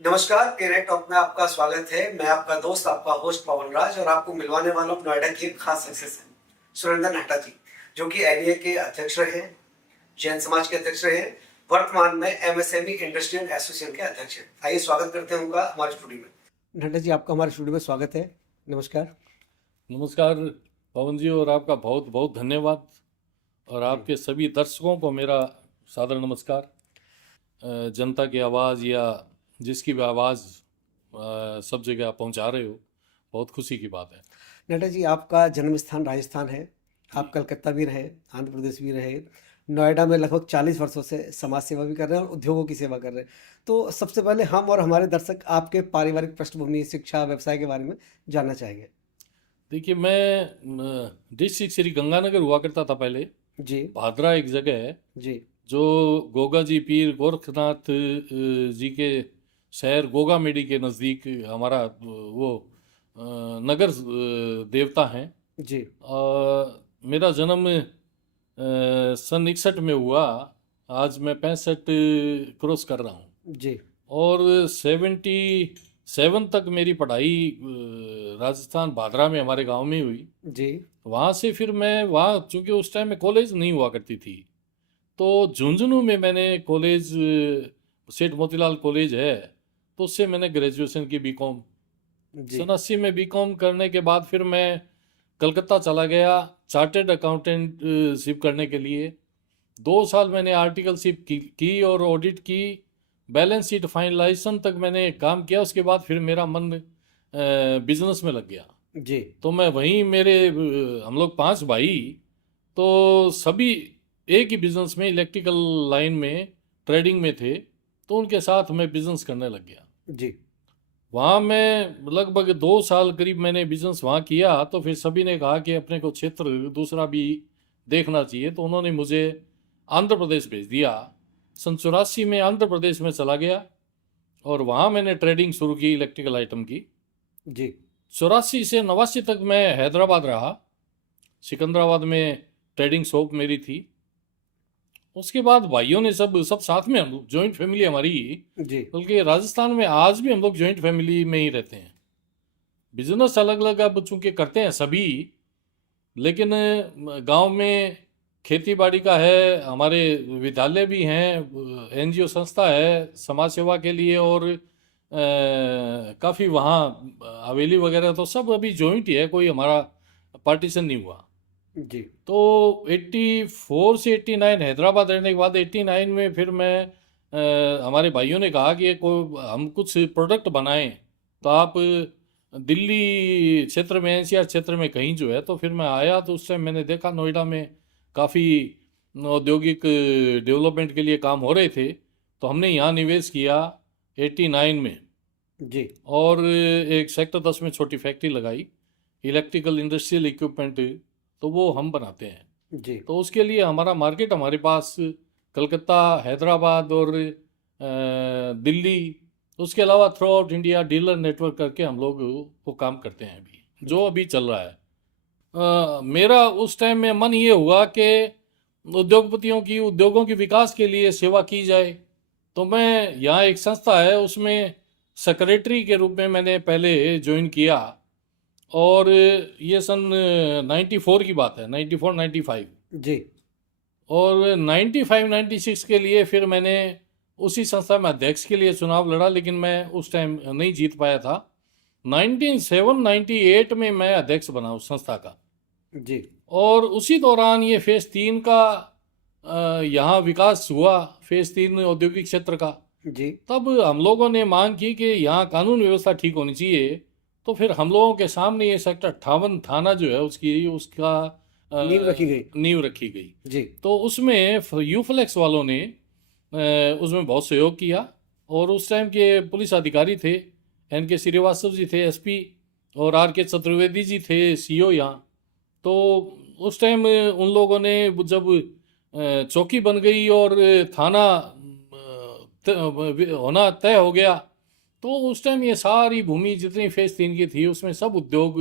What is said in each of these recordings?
नमस्कार, केनेट टॉक में आपका स्वागत है। मैं आपका दोस्त, आपका होस्ट पवन राज, और आपको मिलवाने वाला हूं नोएडा की एक खास सक्सेस है, सुरेंद्र नाहटा जी, जो कि एनईए के अध्यक्ष रहे, जैन समाज के अध्यक्ष रहे, वर्तमान में एमएसएमई इंडस्ट्रियल एसोसिएशन के अध्यक्ष हैं। आइए स्वागत करते हैं उनका हमारे स्टूडियो में। नाहटा जी, आपका हमारे स्टूडियो में स्वागत है। नमस्कार। नमस्कार पवन जी, और आपका बहुत बहुत धन्यवाद, और आपके सभी दर्शकों को मेरा सादर नमस्कार। जनता की आवाज़ या जिसकी भी आवाज़ सब जगह आप पहुंचा रहे हो, बहुत खुशी की बात है। नाहटा जी, आपका जन्म स्थान राजस्थान है, आप कलकत्ता भी रहे, आंध्र प्रदेश भी रहे, नोएडा में लगभग 40 वर्षों से समाज सेवा भी कर रहे हैं और उद्योगों की सेवा कर रहे हैं। तो सबसे पहले हम और हमारे दर्शक आपके पारिवारिक पृष्ठभूमि, शिक्षा, व्यवसाय के बारे में जानना चाहेंगे। देखिए, मैं डिस्ट्रिक्ट श्री गंगानगर हुआ करता था पहले। जी भादरा एक जगह है जी जो गोगा जी पीर गोरखनाथ जी के शहर गोगा मेडी के नज़दीक हमारा वो नगर देवता हैं। जी मेरा जन्म सन 61 में हुआ। आज मैं 65 क्रॉस कर रहा हूँ। जी और 77 तक मेरी पढ़ाई राजस्थान भादरा में हमारे गांव में हुई। जी वहाँ से फिर मैं वहाँ, चूँकि उस टाइम में कॉलेज नहीं हुआ करती थी, तो झुंझुनू में मैंने कॉलेज, सेठ मोतीलाल कॉलेज है, तो उससे मैंने ग्रेजुएशन की बीकॉम। जी सन 80 में बीकॉम करने के बाद फिर मैं कलकत्ता चला गया चार्टर्ड अकाउंटेंटशिप करने के लिए। 2 साल मैंने आर्टिकलशिप की और ऑडिट की, बैलेंस शीट फाइनलाइजेशन तक मैंने काम किया। उसके बाद फिर मेरा मन बिजनेस में लग गया। जी तो मैं वहीं हम लोग 5 भाई, तो सभी एक ही बिजनेस में, इलेक्ट्रिकल लाइन में, ट्रेडिंग में थे, तो उनके साथ मैं बिजनेस करने लग गया। जी वहाँ मैं लगभग 2 साल करीब मैंने बिजनेस वहाँ किया। तो फिर सभी ने कहा कि अपने को क्षेत्र दूसरा भी देखना चाहिए, तो उन्होंने मुझे आंध्र प्रदेश भेज दिया। सन 84 में आंध्र प्रदेश में चला गया और वहाँ मैंने ट्रेडिंग शुरू की इलेक्ट्रिकल आइटम की। जी 84 से 89 तक मैं हैदराबाद रहा, सिकंदराबाद में ट्रेडिंग शॉप मेरी थी। उसके बाद भाइयों ने सब सब साथ में, हम जॉइंट फैमिली हमारी, जी बल्कि राजस्थान में आज भी हम लोग जॉइंट फैमिली में ही रहते हैं। बिजनेस अलग अलग अब चूंकि करते हैं सभी, लेकिन गांव में खेती बाड़ी का है, हमारे विद्यालय भी हैं, एनजीओ संस्था है समाज सेवा के लिए, और काफ़ी वहाँ हवेली वगैरह तो सब अभी जॉइंट ही है, कोई हमारा पार्टीशन नहीं हुआ। जी तो 84 से 89 हैदराबाद रहने के बाद 89 में फिर मैं हमारे भाइयों ने कहा कि हम कुछ प्रोडक्ट बनाएं, तो आप दिल्ली क्षेत्र में, एनसीआर क्षेत्र में कहीं जो है। तो फिर मैं आया, तो उस टाइम मैंने देखा नोएडा में काफ़ी औद्योगिक डेवलपमेंट के लिए काम हो रहे थे, तो हमने यहाँ निवेश किया 89 में। जी और एक सेक्टर 10 में छोटी फैक्ट्री लगाई, इलेक्ट्रिकल इंडस्ट्रियल इक्विपमेंट, तो वो हम बनाते हैं। जी तो उसके लिए हमारा मार्केट हमारे पास कलकत्ता, हैदराबाद और दिल्ली, उसके अलावा through out India dealer network करके हम लोग वो काम करते हैं अभी, जो अभी चल रहा है। मेरा उस टाइम में मन ये हुआ कि उद्योगपतियों की, उद्योगों के विकास के लिए सेवा की जाए। तो मैं, यहाँ एक संस्था है उसमें सेक्रेटरी के रूप में मैंने पहले ज्वाइन किया, और ये सन 94 की बात है, 94 95। जी और 95 96 के लिए फिर मैंने उसी संस्था में अध्यक्ष के लिए चुनाव लड़ा, लेकिन मैं उस टाइम नहीं जीत पाया था। 98 में मैं अध्यक्ष बना उस संस्था का। जी और उसी दौरान ये फेज़ 3 का यहाँ विकास हुआ, फेज़ 3 औद्योगिक क्षेत्र का। जी तब हम लोगों ने मांग की कि यहाँ कानून व्यवस्था ठीक होनी चाहिए। तो फिर हम लोगों के सामने ये सेक्टर 58 थाना जो है उसका नींव रखी गई। नींव रखी गई। जी तो उसमें यूफ्लेक्स वालों ने उसमें बहुत सहयोग किया, और उस टाइम के पुलिस अधिकारी थे, एन के श्रीवास्तव जी थे एसपी, और आर के चतुर्वेदी जी थे सीओ यहाँ। तो उस टाइम उन लोगों ने जब चौकी बन गई और थाना होना तय हो गया, तो उस टाइम ये सारी भूमि जितनी फेज़ 3 की थी उसमें सब उद्योग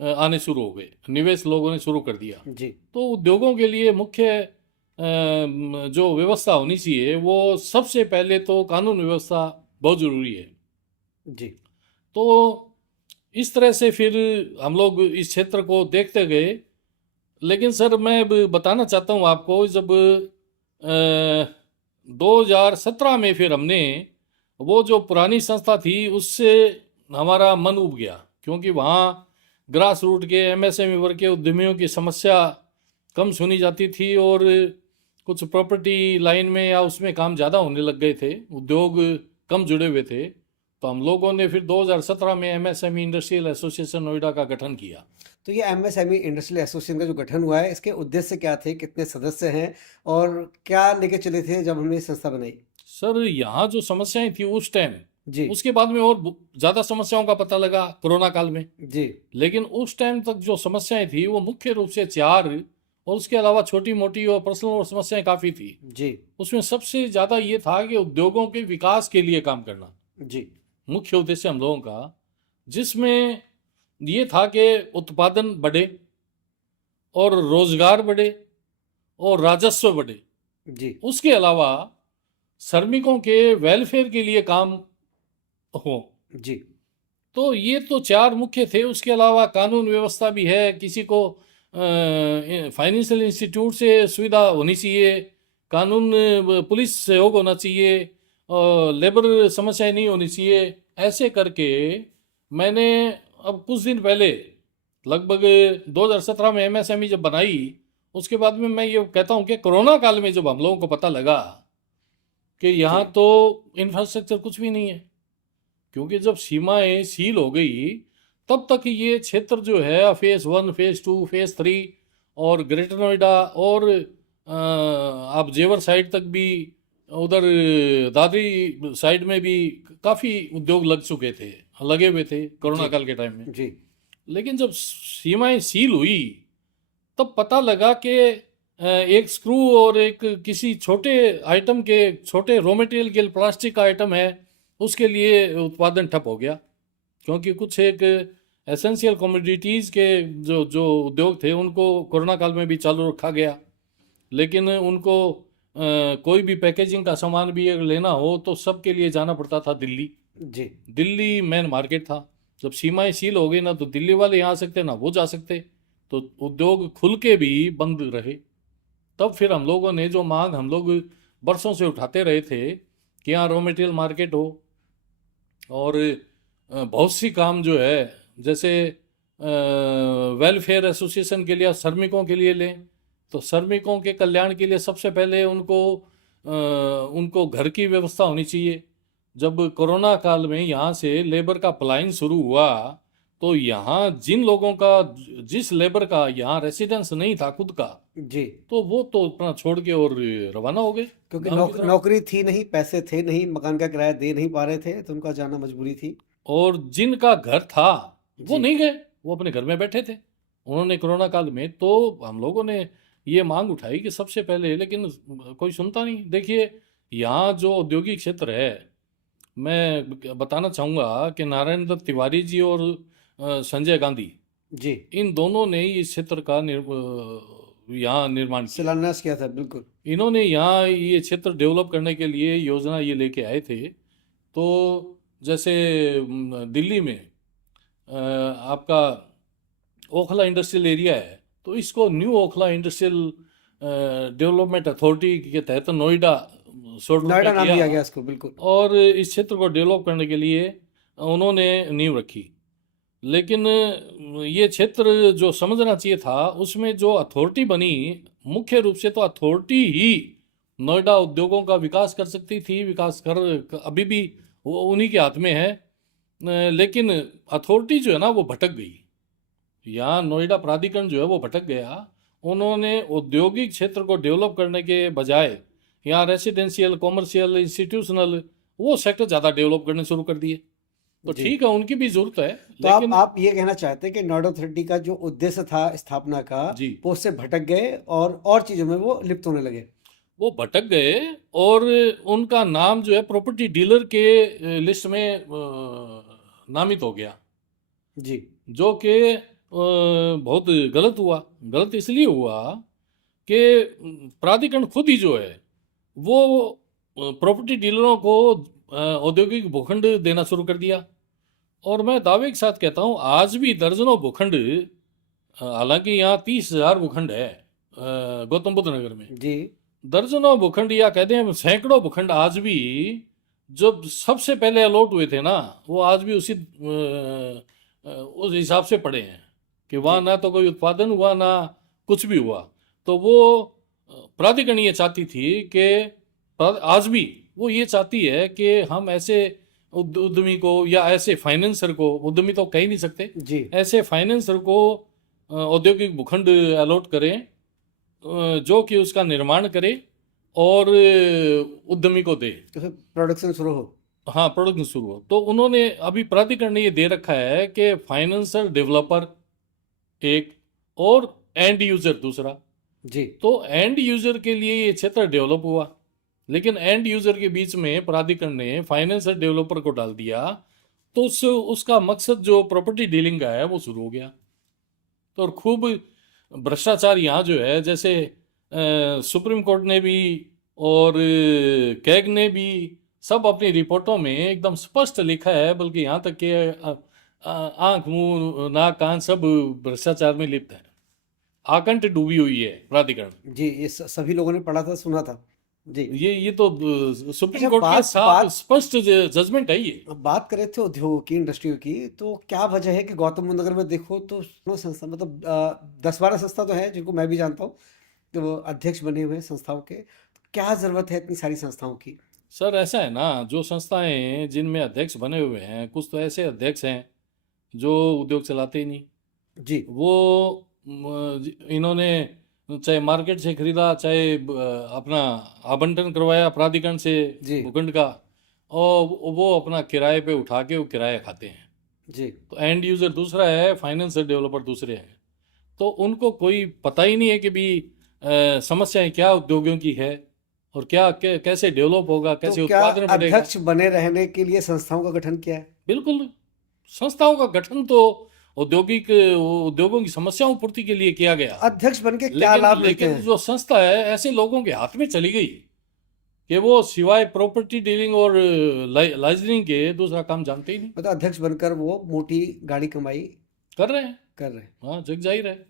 आने शुरू हो गए, निवेश लोगों ने शुरू कर दिया। जी तो उद्योगों के लिए मुख्य जो व्यवस्था होनी चाहिए, वो सबसे पहले तो कानून व्यवस्था बहुत ज़रूरी है। जी। तो इस तरह से फिर हम लोग इस क्षेत्र को देखते गए। लेकिन सर मैं अब बताना चाहता हूँ आपको, जब 2017 में फिर हमने वो जो पुरानी संस्था थी उससे हमारा मन उब गया, क्योंकि वहाँ ग्रास रूट के एमएसएमई वर्ग के उद्यमियों की समस्या कम सुनी जाती थी और कुछ प्रॉपर्टी लाइन में या उसमें काम ज़्यादा होने लग गए थे, उद्योग कम जुड़े हुए थे। तो हम लोगों ने फिर 2017 में एमएसएमई इंडस्ट्रियल एसोसिएशन नोएडा का गठन किया। तो ये एमएसएमई इंडस्ट्रियल एसोसिएशन का जो गठन हुआ है, इसके उद्देश्य क्या थे, कितने सदस्य हैं और क्या लेके चले थे जब हमने ये संस्था बनाई? सर यहाँ जो समस्याएं थी उस टाइम, जी। उसके बाद में और ज़्यादा समस्याओं का पता लगा कोरोना काल में। जी। लेकिन उस टाइम तक जो समस्याएं थी वो मुख्य रूप से चार, और उसके अलावा छोटी मोटी और पर्सनल और समस्याएं काफ़ी थी। जी। उसमें सबसे ज़्यादा ये था कि उद्योगों के विकास के लिए काम करना जी। मुख्य उद्देश्य हम लोगों का, जिसमें ये था कि उत्पादन बढ़े और रोजगार बढ़े और राजस्व बढ़े। जी। उसके अलावा श्रमिकों के वेलफेयर के लिए काम हो। जी। तो ये तो चार मुख्य थे। उसके अलावा कानून व्यवस्था भी है, किसी को फाइनेंशियल इंस्टीट्यूट से सुविधा होनी चाहिए, कानून पुलिस सहयोग होना चाहिए, लेबर समस्याएं नहीं होनी चाहिए। ऐसे करके मैंने अब कुछ दिन पहले लगभग 2017 में एमएसएमई जब बनाई, उसके बाद में मैं ये कहता हूँ कि कोरोना काल में जब हम लोगों को पता लगा कि यहाँ जी। तो इंफ्रास्ट्रक्चर कुछ भी नहीं है, क्योंकि जब सीमाएं सील हो गई तब तक ये क्षेत्र जो है फेज 1, फेज 2, फेज 3 और ग्रेटर नोएडा और आप जेवर साइड तक भी, उधर दादरी साइड में भी काफ़ी उद्योग लगे हुए थे कोरोना जी। काल के टाइम में। जी। लेकिन जब सीमाएं सील हुई तब पता लगा कि एक स्क्रू और एक किसी छोटे आइटम के, छोटे रॉ मटेरियल के प्लास्टिक का आइटम है, उसके लिए उत्पादन ठप हो गया, क्योंकि कुछ एक एसेंशियल कमोडिटीज़ के जो जो उद्योग थे उनको कोरोना काल में भी चालू रखा गया। लेकिन उनको कोई भी पैकेजिंग का सामान भी अगर लेना हो तो सबके लिए जाना पड़ता था दिल्ली। जी। दिल्ली मेन मार्केट था। जब सीमाएं सील हो गई ना तो दिल्ली वाले यहाँ आ सकते ना वो जा सकते, तो उद्योग खुल के भी बंद रहे। तब फिर हम लोगों ने जो मांग हम लोग बरसों से उठाते रहे थे कि यहाँ रॉ मटेरियल मार्केट हो और बहुत सी काम जो है, जैसे वेलफेयर एसोसिएशन के लिए श्रमिकों के लिए लें तो श्रमिकों के कल्याण के लिए सबसे पहले उनको घर की व्यवस्था होनी चाहिए। जब कोरोना काल में यहाँ से लेबर का पलायन शुरू हुआ तो यहाँ जिन लोगों का, जिस लेबर का यहाँ रेसिडेंस नहीं था खुद का, जी। तो वो तो अपना छोड़ के और रवाना हो गए क्योंकि गांव की तरफ। नौकरी थी नहीं, पैसे थे नहीं, मकान का किराया दे नहीं पा रहे थे, तो उनका जाना मजबूरी थी। और जिनका घर था वो जी। नहीं गए, वो अपने घर में बैठे थे। उन्होंने कोरोना काल में, तो हम लोगों ने ये मांग उठाई कि सबसे पहले, लेकिन कोई सुनता नहीं। देखिए यहाँ जो औद्योगिक क्षेत्र है, मैं बताना चाहूँगा कि नारायण दत्त तिवारी जी और संजय गांधी, जी। इन दोनों ने इस क्षेत्र का यहाँ निर्माण किया। शिलान्यास किया था, बिल्कुल। इन्होंने यहाँ ये क्षेत्र डेवलप करने के लिए योजना ये लेके आए थे। तो जैसे दिल्ली में आपका ओखला इंडस्ट्रियल एरिया है, तो इसको new Okhla industrial development authority के तहत नोएडा नोएडा नाम दिया गया किया इसको, बिल्कुल। और इस क्षेत्र को डेवलप करने के लिए उन्होंने नींव रखी। लेकिन ये क्षेत्र जो समझना चाहिए था, उसमें जो अथॉरिटी बनी, मुख्य रूप से तो अथॉरिटी ही नोएडा उद्योगों का विकास कर सकती थी, विकास कर अभी भी वो उन्हीं के हाथ में है। लेकिन अथॉरिटी जो है ना वो भटक गई। यहाँ नोएडा प्राधिकरण जो है वो भटक गया। उन्होंने औद्योगिक क्षेत्र को डेवलप करने के बजाय यहाँ रेसिडेंशियल, कॉमर्शियल, इंस्टीट्यूशनल वो सेक्टर ज़्यादा डेवलप करने शुरू कर दिए। तो जी। ठीक है, उनकी भी जरूरत है, तो लेकिन आप ये कहना चाहते हैं कि नोएडा अथॉरिटी का जो उद्देश्य था स्थापना का, जी वो उससे भटक गए और चीजों में वो लिप्त होने लगे। वो भटक गए और उनका नाम जो है प्रॉपर्टी डीलर के लिस्ट में नामित हो गया, जी। जो कि बहुत गलत हुआ। गलत इसलिए हुआ कि प्राधिकरण खुद ही जो है वो प्रॉपर्टी डीलरों को औद्योगिक भूखंड देना शुरू कर दिया। और मैं दावे के साथ कहता हूँ आज भी दर्जनों भूखंड, हालांकि यहाँ 30,000 भूखंड है गौतम बुद्ध नगर में, जी दर्जनों भूखंड या कहते हैं सैकड़ों भूखंड आज भी जो सबसे पहले अलॉट हुए थे ना, वो आज भी उस हिसाब से पड़े हैं कि वहाँ जी ना तो कोई उत्पादन हुआ ना कुछ भी हुआ। तो वो प्राधिकरण ये चाहती थी कि आज भी वो ये चाहती है कि हम ऐसे उद्यमी को या ऐसे फाइनेंसर को, उद्यमी तो कह ही नहीं सकते, जी ऐसे फाइनेंसर को औद्योगिक भूखंड अलॉट करें जो कि उसका निर्माण करे और उद्यमी को दे। तो फिर प्रोडक्शन शुरू हो। हाँ, प्रोडक्शन शुरू हो। तो उन्होंने अभी प्राधिकरण ने ये दे रखा है कि फाइनेंसर डेवलपर एक और एंड यूजर दूसरा। जी तो एंड यूजर के लिए ये क्षेत्र डेवलप हुआ, लेकिन एंड यूजर के बीच में प्राधिकरण ने फाइनेंसर डेवलपर को डाल दिया, तो उसका मकसद जो प्रॉपर्टी डीलिंग का है वो शुरू हो गया। तो और खूब भ्रष्टाचार यहाँ जो है, जैसे सुप्रीम कोर्ट ने भी और कैग ने भी सब अपनी रिपोर्टों में एकदम स्पष्ट लिखा है, बल्कि यहाँ तक कि आंख मुंह नाक कान सब भ्रष्टाचार में लिप्त है, आकंठ डूबी हुई है प्राधिकरण। जी, ये सभी लोगों ने पढ़ा था, सुना था। जी ये तो सुप्रीम अच्छा, कोर्ट के बात साथ बात स्पष्ट जजमेंट है ये। अब बात करें थे उद्योग की, इंडस्ट्री की, तो क्या वजह है कि गौतम बुद्ध नगर में देखो तो संस्था, मतलब 10-12 संस्था तो है जिनको मैं भी जानता हूँ, तो वो अध्यक्ष बने हुए हैं संस्थाओं के। तो क्या जरूरत है इतनी सारी संस्थाओं की? सर ऐसा है ना, जो संस्थाएं हैं जिनमें अध्यक्ष बने हुए हैं, कुछ तो ऐसे अध्यक्ष हैं जो उद्योग चलाते ही नहीं। जी वो इन्होंने चाहे मार्केट से खरीदा, चाहे अपना आवंटन करवाया प्राधिकरण से जी भूखंड का, और वो अपना किराए पे उठा के वो किराया खाते हैं। जी तो एंड यूजर दूसरा है, फाइनेंसर डेवलपर दूसरे हैं। तो उनको कोई पता ही नहीं है कि भी समस्याएं क्या उद्योगों की है और कैसे डेवलप होगा, तो कैसे क्या उत्पादन बढ़ेगा। अध्यक्ष बने रहने के लिए संस्थाओं का गठन किया है? बिल्कुल, संस्थाओं का गठन तो उद्योगों की समस्याओं पूर्ति के लिए किया गया, अध्यक्ष बन के क्या लेकिन लाभ मिलते लेकिन हैं? जो संस्था है ऐसे लोगों के हाथ में चली गई कि वो सिवाय प्रॉपर्टी डीलिंग और लाइसेंसिंग के दूसरा काम जानते ही नहीं। मतलब अध्यक्ष बनकर वो मोटी गाड़ी कमाई कर रहे हैं, कर रहे हैं। हाँ, जग जाहिर है।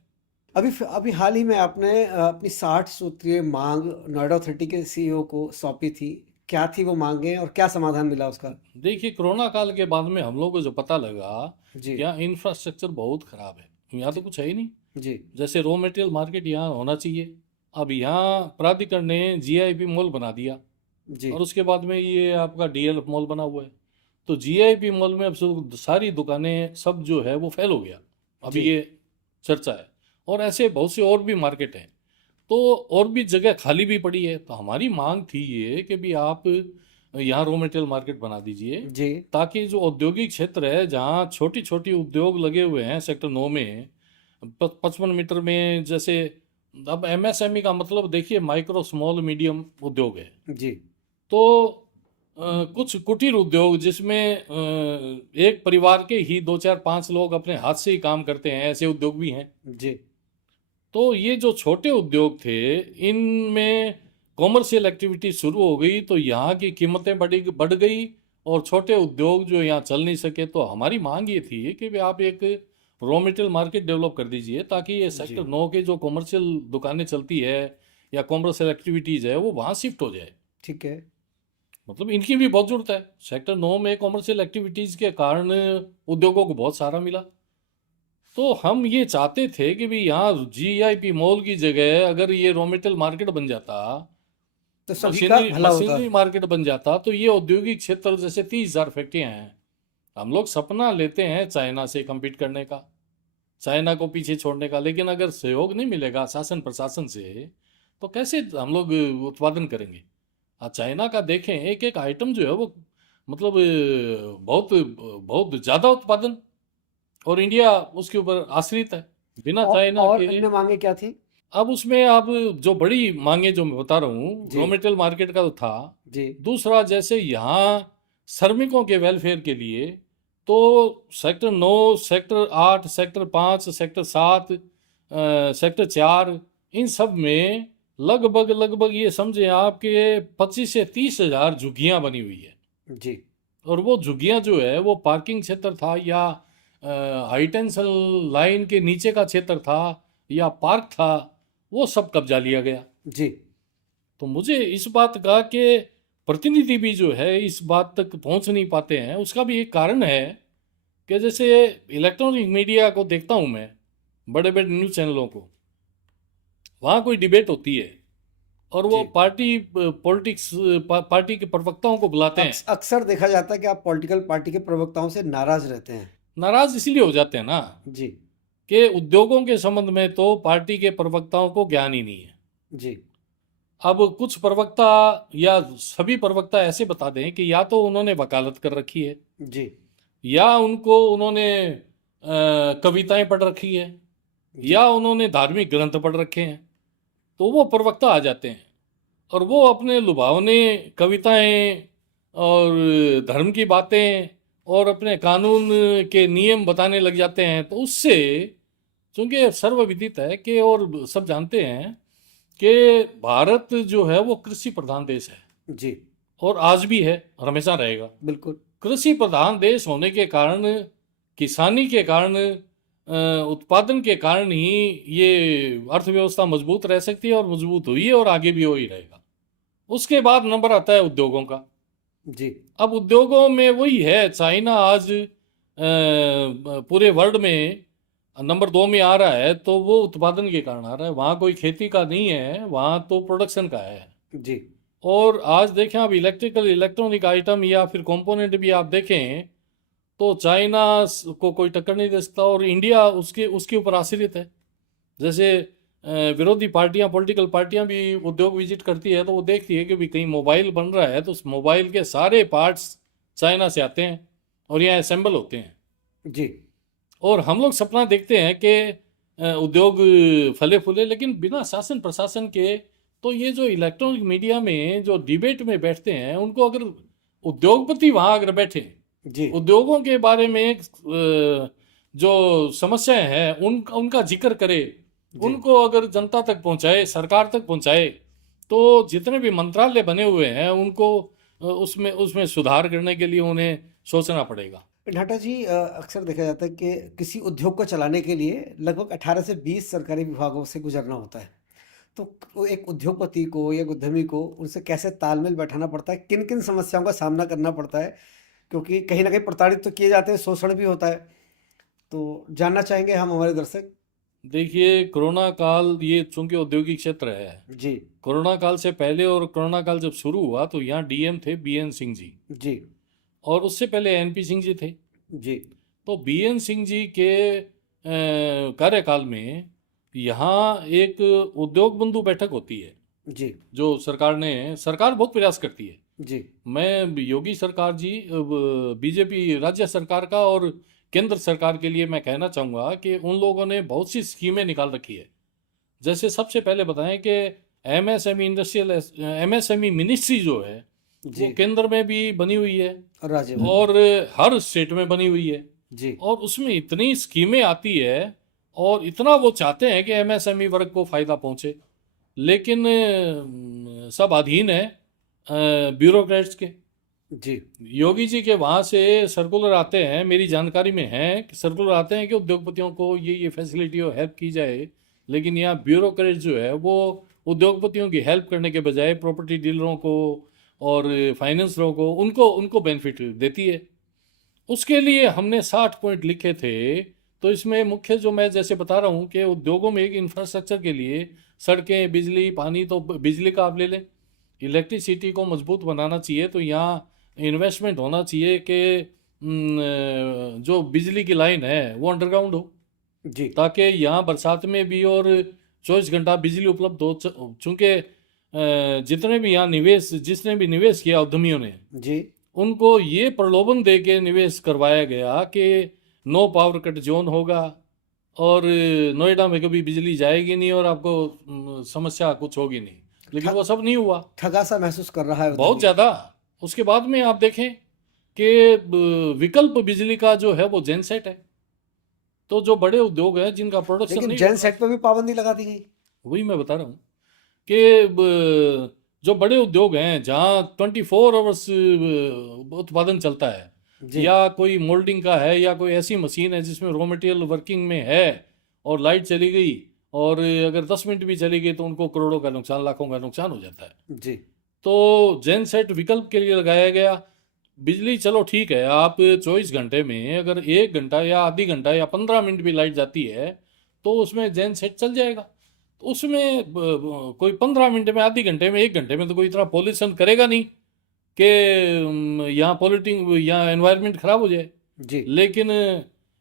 अभी हाल ही में आपने अपनी 60 सूत्रीय मांग नोएडा अथॉरिटी के सीईओ को सौंपी थी। क्या थी वो मांगे और क्या समाधान मिला उसका? देखिए, कोरोना काल के बाद में हम लोग को जो पता लगा जी कि यहाँ इंफ्रास्ट्रक्चर बहुत खराब है, यहाँ तो कुछ है ही नहीं। जी जैसे रॉ मटेरियल मार्केट यहाँ होना चाहिए, अब यहाँ प्राधिकरण ने जीआईपी मॉल बना दिया, जी और उसके बाद में ये आपका डीएलएफ मॉल बना हुआ है। तो जीआईपी मॉल में अब सारी दुकानें सब जो है वो फेल हो गया, अभी जी ये चर्चा है। और ऐसे बहुत से और भी मार्केट हैं, तो और भी जगह खाली भी पड़ी है। तो हमारी मांग थी ये कि भी आप यहाँ रॉ मटेरियल मार्केट बना दीजिए, जी ताकि जो औद्योगिक क्षेत्र है जहाँ छोटी छोटी उद्योग लगे हुए हैं सेक्टर 9 में 55 मीटर में, जैसे अब एमएसएमई का मतलब देखिए माइक्रो स्मॉल मीडियम उद्योग है। जी तो कुछ कुटीर उद्योग जिसमें एक परिवार के ही 2 4 5 लोग अपने हाथ से ही काम करते हैं, ऐसे उद्योग भी हैं। जी तो ये जो छोटे उद्योग थे, इनमें कॉमर्शियल एक्टिविटी शुरू हो गई, तो यहाँ की कीमतें बढ़ गई और छोटे उद्योग जो यहाँ चल नहीं सके। तो हमारी मांग ये थी कि भी आप एक रॉ मटेरियल मार्केट डेवलप कर दीजिए, ताकि ये जी सेक्टर 9 के जो कॉमर्शियल दुकानें चलती है या कॉमर्शियल एक्टिविटीज़ है वो वहाँ शिफ्ट हो जाए। ठीक है। मतलब इनकी भी बहुत जरूरत है। सेक्टर 9 में कॉमर्शियल एक्टिविटीज़ के कारण उद्योगों को बहुत सारा मिला। तो हम ये चाहते थे कि भी यहाँ जीआईपी मॉल की जगह अगर ये रॉ मटेरियल मार्केट बन जाता, तो सभी का भला होता। मशीनरी मार्केट बन जाता, तो ये औद्योगिक क्षेत्र जैसे 30,000 फैक्ट्रियाँ हैं, हम लोग सपना लेते हैं चाइना से कम्पीट करने का, चाइना को पीछे छोड़ने का, लेकिन अगर सहयोग नहीं मिलेगा शासन प्रशासन से तो कैसे हम लोग उत्पादन करेंगे। चाइना का देखें, एक एक आइटम जो है वो मतलब बहुत बहुत ज़्यादा उत्पादन, और इंडिया उसके ऊपर आश्रित है बिना चाइना और के। अन्य मांगे क्या थी? अब उसमें अब जो बड़ी मांगे जो मैं बता रहा हूँ, जी रॉ मटेरियल मार्केट का तो था। जी दूसरा, जैसे यहाँ श्रमिकों के वेलफेयर के लिए, तो sector 9, sector 8, sector 5, sector 7, sector 4, इन सब में लगभग ये समझे आपके 25 से 30 हजार झुग्गियाँ बनी हुई है। जी और वो झुग्गियां जो है वो पार्किंग क्षेत्र था या हाई टेंशन लाइन के नीचे का क्षेत्र था या पार्क था, वो सब कब्जा लिया गया। जी तो मुझे इस बात का कि प्रतिनिधि भी जो है इस बात तक पहुंच नहीं पाते हैं, उसका भी एक कारण है कि जैसे इलेक्ट्रॉनिक मीडिया को देखता हूं मैं, बड़े बड़े न्यूज़ चैनलों को, वहाँ कोई डिबेट होती है और वो जी। पार्टी पॉलिटिक्स पार्टी के प्रवक्ताओं को बुलाते हैं। अक्सर देखा जाता है कि आप पॉलिटिकल पार्टी के प्रवक्ताओं से नाराज रहते हैं। नाराज इसलिए हो जाते हैं ना जी कि उद्योगों के संबंध में तो पार्टी के प्रवक्ताओं को ज्ञान ही नहीं है। जी अब कुछ प्रवक्ता या सभी प्रवक्ता ऐसे बता दें कि या तो उन्होंने वकालत कर रखी है जी या उनको उन्होंने कविताएं पढ़ रखी है जी या उन्होंने धार्मिक ग्रंथ पढ़ रखे हैं, तो वो प्रवक्ता आ जाते हैं और वो अपने लुभावने कविताएं और धर्म की बातें और अपने कानून के नियम बताने लग जाते हैं। तो उससे, चूंकि सर्वविदित है कि और सब जानते हैं कि भारत जो है वो कृषि प्रधान देश है जी और आज भी है और हमेशा रहेगा। बिल्कुल कृषि प्रधान देश होने के कारण, किसानी के कारण, उत्पादन के कारण ही ये अर्थव्यवस्था मजबूत रह सकती है और मजबूत हुई है और आगे भी हो ही रहेगा। उसके बाद नंबर आता है उद्योगों का। जी अब उद्योगों में वही है, चाइना आज पूरे वर्ल्ड में नंबर 2 में आ रहा है, तो वो उत्पादन के कारण आ रहा है। वहाँ कोई खेती का नहीं है, वहाँ तो प्रोडक्शन का है। जी और आज देखें आप इलेक्ट्रॉनिक आइटम या फिर कंपोनेंट भी आप देखें तो चाइना को कोई टक्कर नहीं दे सकता और इंडिया उसके ऊपर आश्रित है। जैसे विरोधी पार्टियां, पॉलिटिकल पार्टियां भी उद्योग विजिट करती है तो वो देखती है कि भी कहीं मोबाइल बन रहा है तो उस मोबाइल के सारे पार्ट्स चाइना से आते हैं और यहाँ असेंबल होते हैं। जी और हम लोग सपना देखते हैं कि उद्योग फले फूले, लेकिन बिना शासन प्रशासन के। तो ये जो इलेक्ट्रॉनिक मीडिया में जो डिबेट में बैठते हैं, उनको अगर उद्योगपति वहां अगर बैठे, जी उद्योगों के बारे में जो समस्याएं हैं उनका जिक्र करे, जी उनको अगर जनता तक पहुंचाए, सरकार तक पहुंचाए, तो जितने भी मंत्रालय बने हुए हैं उनको उसमें उसमें सुधार करने के लिए उन्हें सोचना पड़ेगा। नाटा जी, अक्सर देखा जाता है कि किसी उद्योग को चलाने के लिए लगभग 18 से 20 सरकारी विभागों से गुजरना होता है। तो वो एक उद्योगपति को या एक उद्यमी को उनसे कैसे तालमेल बैठाना पड़ता है, किन किन समस्याओं का सामना करना पड़ता है, क्योंकि कहीं ना कहीं प्रताड़ित तो किए जाते हैं, शोषण भी होता है। तो जानना चाहेंगे हम हमारे दर्शक। देखिए, कोरोना काल ये चूंकि औद्योगिक क्षेत्र है, जी कोरोना काल से पहले और कोरोना काल जब शुरू हुआ तो यहाँ डीएम थे बीएन सिंह जी, जी और उससे पहले एनपी सिंह जी थे। जी तो बीएन सिंह जी के कार्यकाल में यहाँ एक उद्योग बंधु बैठक होती है, जी जो सरकार बहुत प्रयास करती है। जी मैं योगी सरकार जी, बीजेपी राज्य सरकार का और केंद्र सरकार के लिए मैं कहना चाहूँगा कि उन लोगों ने बहुत सी स्कीमें निकाल रखी है। जैसे सबसे पहले बताएं कि एमएसएमई मिनिस्ट्री जो है वो जी केंद्र में भी बनी हुई है और राज्य में। और हर स्टेट में बनी हुई है, जी और उसमें इतनी स्कीमें आती है और इतना वो चाहते हैं कि एमएसएमई वर्ग को फायदा पहुंचे, लेकिन सब अधीन है ब्यूरोक्रेट्स के। जी योगी जी के वहाँ से सर्कुलर आते हैं, मेरी जानकारी में है कि सर्कुलर आते हैं कि उद्योगपतियों को ये फैसिलिटी और हेल्प की जाए, लेकिन यहाँ ब्यूरोक्रेट जो है वो उद्योगपतियों की हेल्प करने के बजाय प्रॉपर्टी डीलरों को और फाइनेंसरों को उनको उनको बेनिफिट देती है। उसके लिए हमने 60 पॉइंट लिखे थे। तो इसमें मुख्य जो मैं जैसे बता रहा हूँ कि उद्योगों में एक इंफ्रास्ट्रक्चर के लिए सड़कें, बिजली, पानी, तो बिजली का आप ले लें, इलेक्ट्रिसिटी को मजबूत बनाना चाहिए तो यहाँ इन्वेस्टमेंट होना चाहिए कि जो बिजली की लाइन है वो अंडरग्राउंड हो, जी ताकि यहाँ बरसात में भी और 24 घंटा बिजली उपलब्ध हो। चूँकि जिसने भी निवेश किया उद्यमियों ने, जी उनको ये प्रलोभन दे के निवेश करवाया गया कि नो पावर कट जोन होगा और नोएडा में कभी बिजली जाएगी नहीं और आपको समस्या कुछ होगी नहीं, लेकिन वो सब नहीं हुआ। ठगा सा महसूस कर रहा है बहुत उद्यमी। ज़्यादा। उसके बाद में आप देखें कि विकल्प बिजली का जो है वो जेनसेट है। तो जो बड़े उद्योग हैं जिनका प्रोडक्शन लेकिन नहीं जेन होता, सेट पर भी पाबंदी लगा दी गई। वही मैं बता रहा हूँ कि जो बड़े उद्योग हैं जहाँ 24 आवर्स उत्पादन चलता है, जी या कोई मोल्डिंग का है, या कोई ऐसी मशीन है जिसमें रॉ मटेरियल वर्किंग में है और लाइट चली गई और अगर 10 मिनट भी चली गई तो उनको करोड़ों का नुकसान, लाखों का नुकसान हो जाता है। जी तो जेन सेट विकल्प के लिए लगाया गया। बिजली चलो ठीक है, आप 24 घंटे में अगर 1 घंटा या आधी घंटा या 15 मिनट भी लाइट जाती है तो उसमें जेन सेट चल जाएगा। तो उसमें कोई 15 मिनट में, आधी घंटे में, 1 घंटे में तो कोई इतना पॉल्यूशन करेगा नहीं कि यहाँ पॉल्यूटिंग, यहाँ एनवायरनमेंट खराब हो जाए। जी लेकिन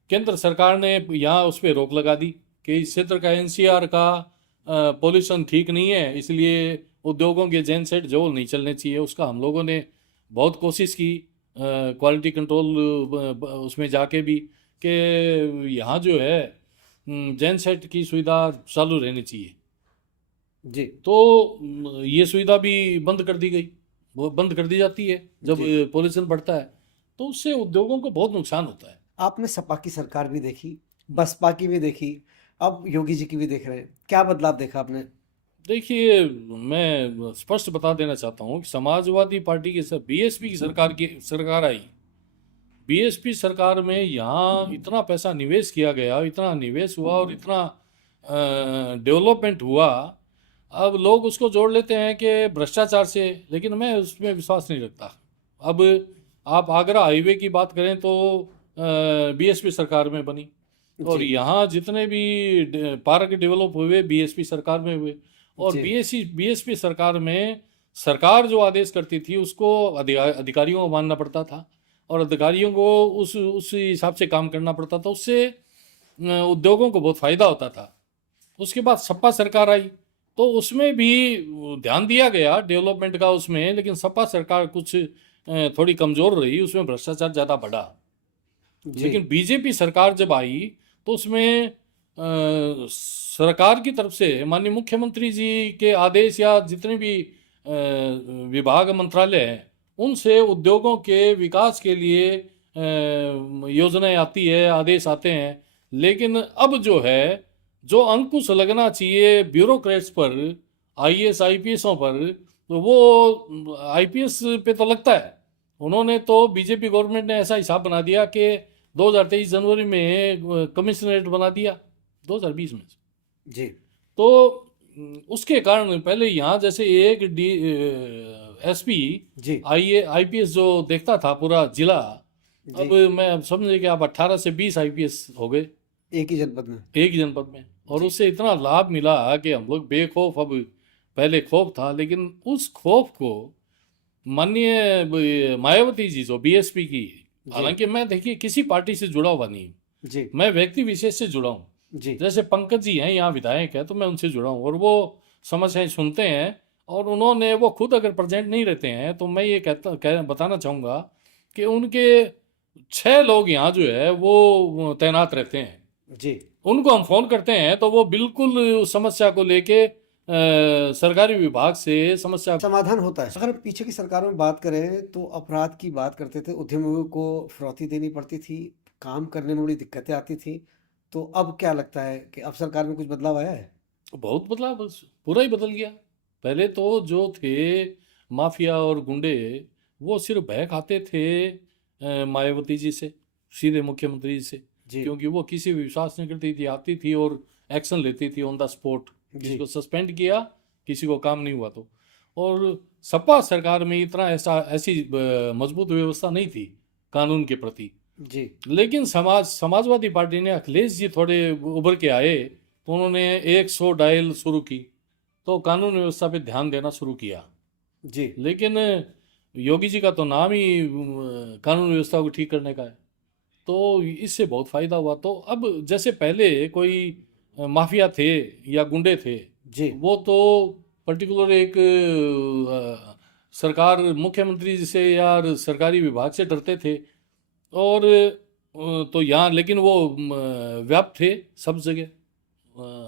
केंद्र सरकार ने यहाँ उस पर रोक लगा दी कि इस क्षेत्र का एनसीआर का पॉल्यूशन ठीक नहीं है, इसलिए उद्योगों के जेन सेट जो नहीं चलने चाहिए। उसका हम लोगों ने बहुत कोशिश की, क्वालिटी कंट्रोल उसमें जाके भी, कि यहाँ जो है जेन सेट की सुविधा चालू रहनी चाहिए। जी तो ये सुविधा भी बंद कर दी गई, वो बंद कर दी जाती है जब जी। पॉल्यूशन बढ़ता है, तो उससे उद्योगों को बहुत नुकसान होता है। आपने सपा की सरकार भी देखी, बसपा की भी देखी, अब योगी जी की भी देख रहे हैं, क्या बदलाव देखा आपने? देखिए, मैं स्पष्ट बता देना चाहता हूँ कि समाजवादी पार्टी की बीएसपी की सरकार आई। बीएसपी सरकार में यहाँ इतना पैसा निवेश किया गया, इतना निवेश हुआ और इतना डेवलपमेंट हुआ। अब लोग उसको जोड़ लेते हैं कि भ्रष्टाचार से, लेकिन मैं उसमें विश्वास नहीं रखता। अब आप आगरा हाईवे की बात करें तो बीएसपी सरकार में बनी, और जी यहाँ जितने भी पार्क डेवलप हुए बीएसपी सरकार में हुए। और जी बीएसपी सरकार में सरकार जो आदेश करती थी उसको अधिकारियों को मानना पड़ता था, और अधिकारियों को उस हिसाब से काम करना पड़ता था। उससे उद्योगों को बहुत फायदा होता था। उसके बाद सपा सरकार आई तो उसमें भी ध्यान दिया गया डेवलपमेंट का उसमें, लेकिन सपा सरकार कुछ थोड़ी कमजोर रही, उसमें भ्रष्टाचार ज़्यादा बढ़ा। जी लेकिन बीजेपी सरकार जब आई तो उसमें सरकार की तरफ से माननीय मुख्यमंत्री जी के आदेश या जितने भी विभाग मंत्रालय हैं उनसे उद्योगों के विकास के लिए योजनाएं आती है, आदेश आते हैं। लेकिन अब जो है, जो अंकुश लगना चाहिए ब्यूरोक्रेट्स पर, आईएएस आईपीएसों पर, तो वो आईपीएस पे तो लगता है। उन्होंने तो, बीजेपी गवर्नमेंट ने ऐसा हिसाब बना दिया कि 2023 जनवरी में कमिश्नरेट बना दिया 2020 में। जी तो उसके कारण पहले यहाँ जैसे एक एसपी जी आईपीएस जो देखता था पूरा जिला, अब जी मैं अब समझे कि आप 18 से 20 आईपीएस हो गए एक ही जनपद में। एक ही जनपद में। और जी उससे इतना लाभ मिला कि हम लोग बेखौफ, अब पहले खौफ था लेकिन उस खौफ को माननीय मायावती जी जो बीएसपी की, जी हालांकि मैं देखिए किसी पार्टी से जुड़ा हुआ नहीं हूं, जी मैं व्यक्ति विशेष से जुड़ा हूँ। जी जैसे पंकज जी हैं यहाँ विधायक है तो मैं उनसे जुड़ा हूँ और वो समस्याएं सुनते हैं, और उन्होंने, वो खुद अगर प्रेजेंट नहीं रहते हैं तो मैं ये बताना चाहूँगा कि उनके 6 लोग यहाँ जो है वो तैनात रहते हैं। जी उनको हम फोन करते हैं तो वो बिल्कुल उस समस्या को लेके सरकारी विभाग से समस्या समाधान होता है। अगर पीछे की सरकारों में बात करें तो अपराध की बात करते थे, उद्यमियों को फिरौती देनी पड़ती थी, काम करने में बड़ी दिक्कतें आती थी। तो अब क्या लगता है कि अब सरकार में कुछ बदलाव आया है? बहुत बदला, बस पूरा ही बदल गया। पहले तो जो थे माफिया और गुंडे, वो सिर्फ भय खाते थे मायावती जी से, सीधे मुख्यमंत्री जी से, जी क्योंकि वो किसी भी विश्वास नहीं करती थी, आती थी और एक्शन लेती थी ऑन द स्पॉट। किसी जी को सस्पेंड किया, किसी को काम नहीं हुआ तो। और सपा सरकार में इतना ऐसी मजबूत व्यवस्था नहीं थी कानून के प्रति। जी लेकिन समाजवादी पार्टी ने, अखिलेश जी थोड़े उभर के आए तो उन्होंने 100 डायल शुरू की, तो कानून व्यवस्था पे ध्यान देना शुरू किया। जी लेकिन योगी जी का तो नाम ही कानून व्यवस्था को ठीक करने का है, तो इससे बहुत फायदा हुआ। तो अब जैसे पहले कोई माफिया थे या गुंडे थे, जी वो तो पर्टिकुलर एक सरकार, मुख्यमंत्री से या सरकारी विभाग से डरते थे। और तो यहाँ, लेकिन वो व्याप्त थे सब जगह,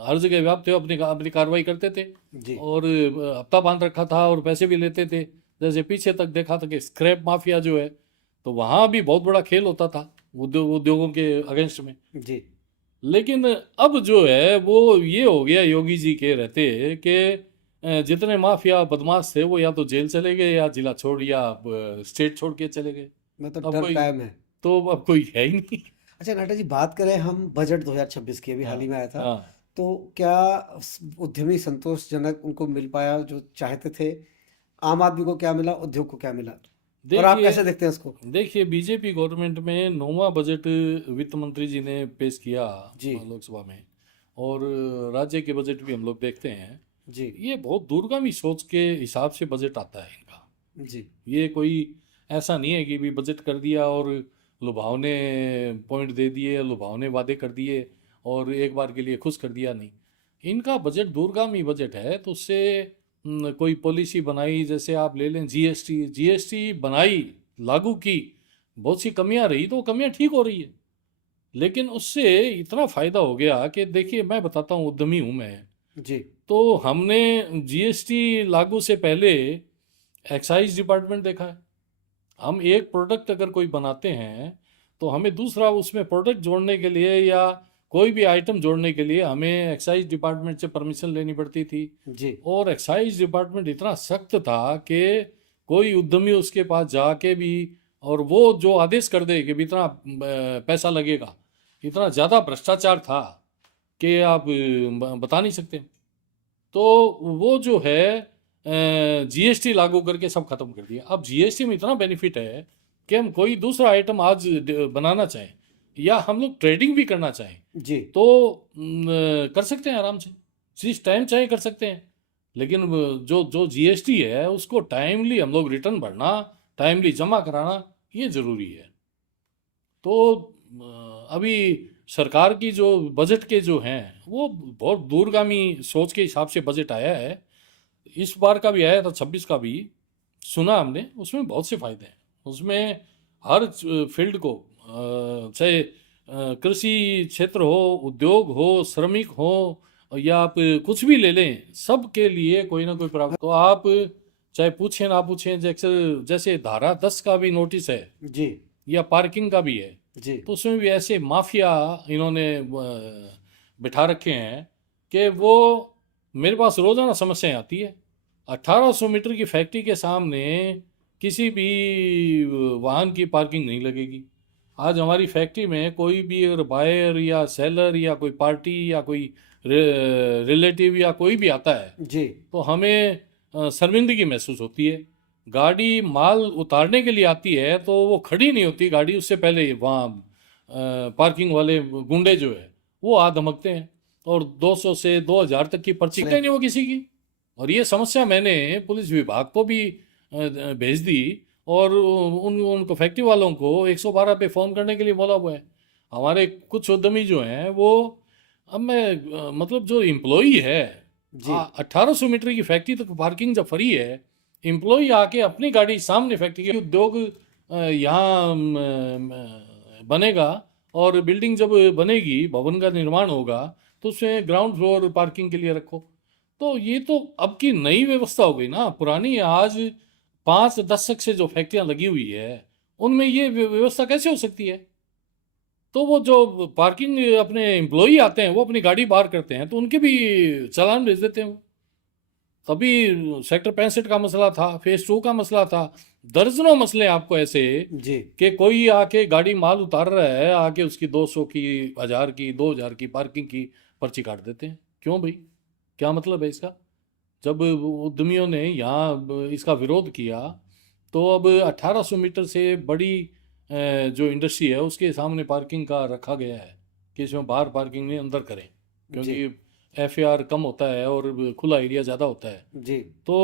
हर जगह व्याप्त थे, अपनी अपनी कार्रवाई करते थे जी और हफ्ता बांध रखा था और पैसे भी लेते थे। जैसे पीछे तक देखा था कि स्क्रैप माफिया जो है, तो वहाँ भी बहुत बड़ा खेल होता था उद्योगों के अगेंस्ट में। जी लेकिन अब जो है वो ये हो गया योगी जी के रहते कि जितने माफिया बदमाश थे वो या तो जेल चले गए या जिला छोड़ या स्टेट छोड़ के चले गए। मतलब अब डर कोई कायम है। तो अब कोई है ही नहीं। अच्छा नड्डा जी, बात करें हम बजट 2026 की, अभी हाल हाँ ही में आया था, हाँ। तो क्या उद्यमी संतोषजनक उनको मिल पाया जो चाहते थे? आम आदमी को क्या मिला, उद्योग को क्या मिला, और आप देखिए कैसे देखते हैं उसको? देखिए बीजेपी गवर्नमेंट में 9वां बजट वित्त मंत्री जी ने पेश किया जी लोकसभा में, और राज्य के बजट भी हम लोग देखते हैं। जी ये बहुत दूरगामी सोच के हिसाब से बजट आता है इनका। जी ये कोई ऐसा नहीं है कि भी बजट कर दिया और लुभावने पॉइंट दे दिए, लुभावने वादे कर दिए और एक बार के लिए खुश कर दिया, नहीं। इनका बजट दूरगामी बजट है, तो उससे कोई पॉलिसी बनाई, जैसे आप ले लें जीएसटी बनाई, लागू की, बहुत सी कमियां रही तो वो कमियां ठीक हो रही है, लेकिन उससे इतना फायदा हो गया कि देखिए मैं बताता हूँ, उद्यमी हूँ मैं। जी तो हमने जीएसटी लागू से पहले एक्साइज डिपार्टमेंट देखा है। हम एक प्रोडक्ट अगर कोई बनाते हैं तो हमें दूसरा उसमें प्रोडक्ट जोड़ने के लिए या कोई भी आइटम जोड़ने के लिए हमें एक्साइज डिपार्टमेंट से परमिशन लेनी पड़ती थी। जी और एक्साइज डिपार्टमेंट इतना सख्त था कि कोई उद्यमी उसके पास जाके भी, और वो जो आदेश कर दे कि भी इतना पैसा लगेगा, इतना ज़्यादा भ्रष्टाचार था कि आप बता नहीं सकते। तो वो जो है जीएसटी लागू करके सब खत्म कर दिया। अब जीएसटी में इतना बेनिफिट है कि हम कोई दूसरा आइटम आज बनाना चाहें या हम लोग ट्रेडिंग भी करना चाहें जी तो कर सकते हैं आराम से, जिस टाइम चाहे कर सकते हैं। लेकिन जो जो जीएसटी है उसको टाइमली हम लोग रिटर्न भरना, टाइमली जमा कराना, ये ज़रूरी है। तो अभी सरकार की जो बजट के जो हैं वो बहुत दूरगामी सोच के हिसाब से बजट आया है। इस बार का भी आया था, 26 का भी सुना हमने, उसमें बहुत से फायदे हैं। उसमें हर फील्ड को, चाहे कृषि क्षेत्र हो, उद्योग हो, श्रमिक हो, या आप कुछ भी ले लें, सब के लिए कोई ना कोई प्रावधान। तो आप चाहे पूछें ना पूछें, जैसे जैसे धारा 10 का भी नोटिस है जी या पार्किंग का भी है, जी तो उसमें भी ऐसे माफिया इन्होंने बिठा रखे हैं कि वो, मेरे पास रोज़ाना समस्याएं आती है। 1800 मीटर की फैक्ट्री के सामने किसी भी वाहन की पार्किंग नहीं लगेगी। आज हमारी फैक्ट्री में कोई भी अगर बायर या सेलर या कोई पार्टी या कोई रिलेटिव या कोई भी आता है जी तो हमें शर्मिंदगी महसूस होती है। गाड़ी माल उतारने के लिए आती है तो वो खड़ी नहीं होती गाड़ी, उससे पहले ही वहाँ पार्किंग वाले गुंडे जो है वो आ धमकते हैं और 200 से 2000 तक की पर्ची कहीं नहीं वो किसी की। और ये समस्या मैंने पुलिस विभाग को भी भेज दी और उनको फैक्ट्री वालों को 112 पे फ़ोन करने के लिए बोला हुआ है। हमारे कुछ उद्यमी जो हैं वो, अब मैं मतलब जो एम्प्लॉई है, जी 1800 मीटर की फैक्ट्री तक पार्किंग जब फ्री है, एम्प्लॉई आके अपनी गाड़ी सामने फैक्ट्री के, उद्योग यहाँ बनेगा और बिल्डिंग जब बनेगी, भवन का निर्माण होगा, तो उसमें ग्राउंड फ्लोर पार्किंग के लिए रखो। तो ये तो अब की नई व्यवस्था हो गई ना, पुरानी आज 5 दशक से जो फैक्ट्रियां लगी हुई है उनमें ये व्यवस्था कैसे हो सकती है? तो वो जो पार्किंग अपने एम्प्लॉई आते हैं वो अपनी गाड़ी बाहर करते हैं तो उनके भी चालान भेज देते हैं वो। तभी सेक्टर 65 का मसला था, फेज 2 का मसला था, दर्जनों मसले आपको ऐसे जी कि कोई आके गाड़ी माल उतार रहा है, आके उसकी 200 की, 1000 की, 2000 की पार्किंग की पर्ची काट देते हैं। क्यों भाई, क्या मतलब है इसका? जब उद्यमियों ने यहाँ इसका विरोध किया तो अब 1800 मीटर से बड़ी जो इंडस्ट्री है उसके सामने पार्किंग का रखा गया है कि इसमें बाहर पार्किंग नहीं, अंदर करें, जी क्योंकि एफएआर कम होता है और खुला एरिया ज़्यादा होता है। जी तो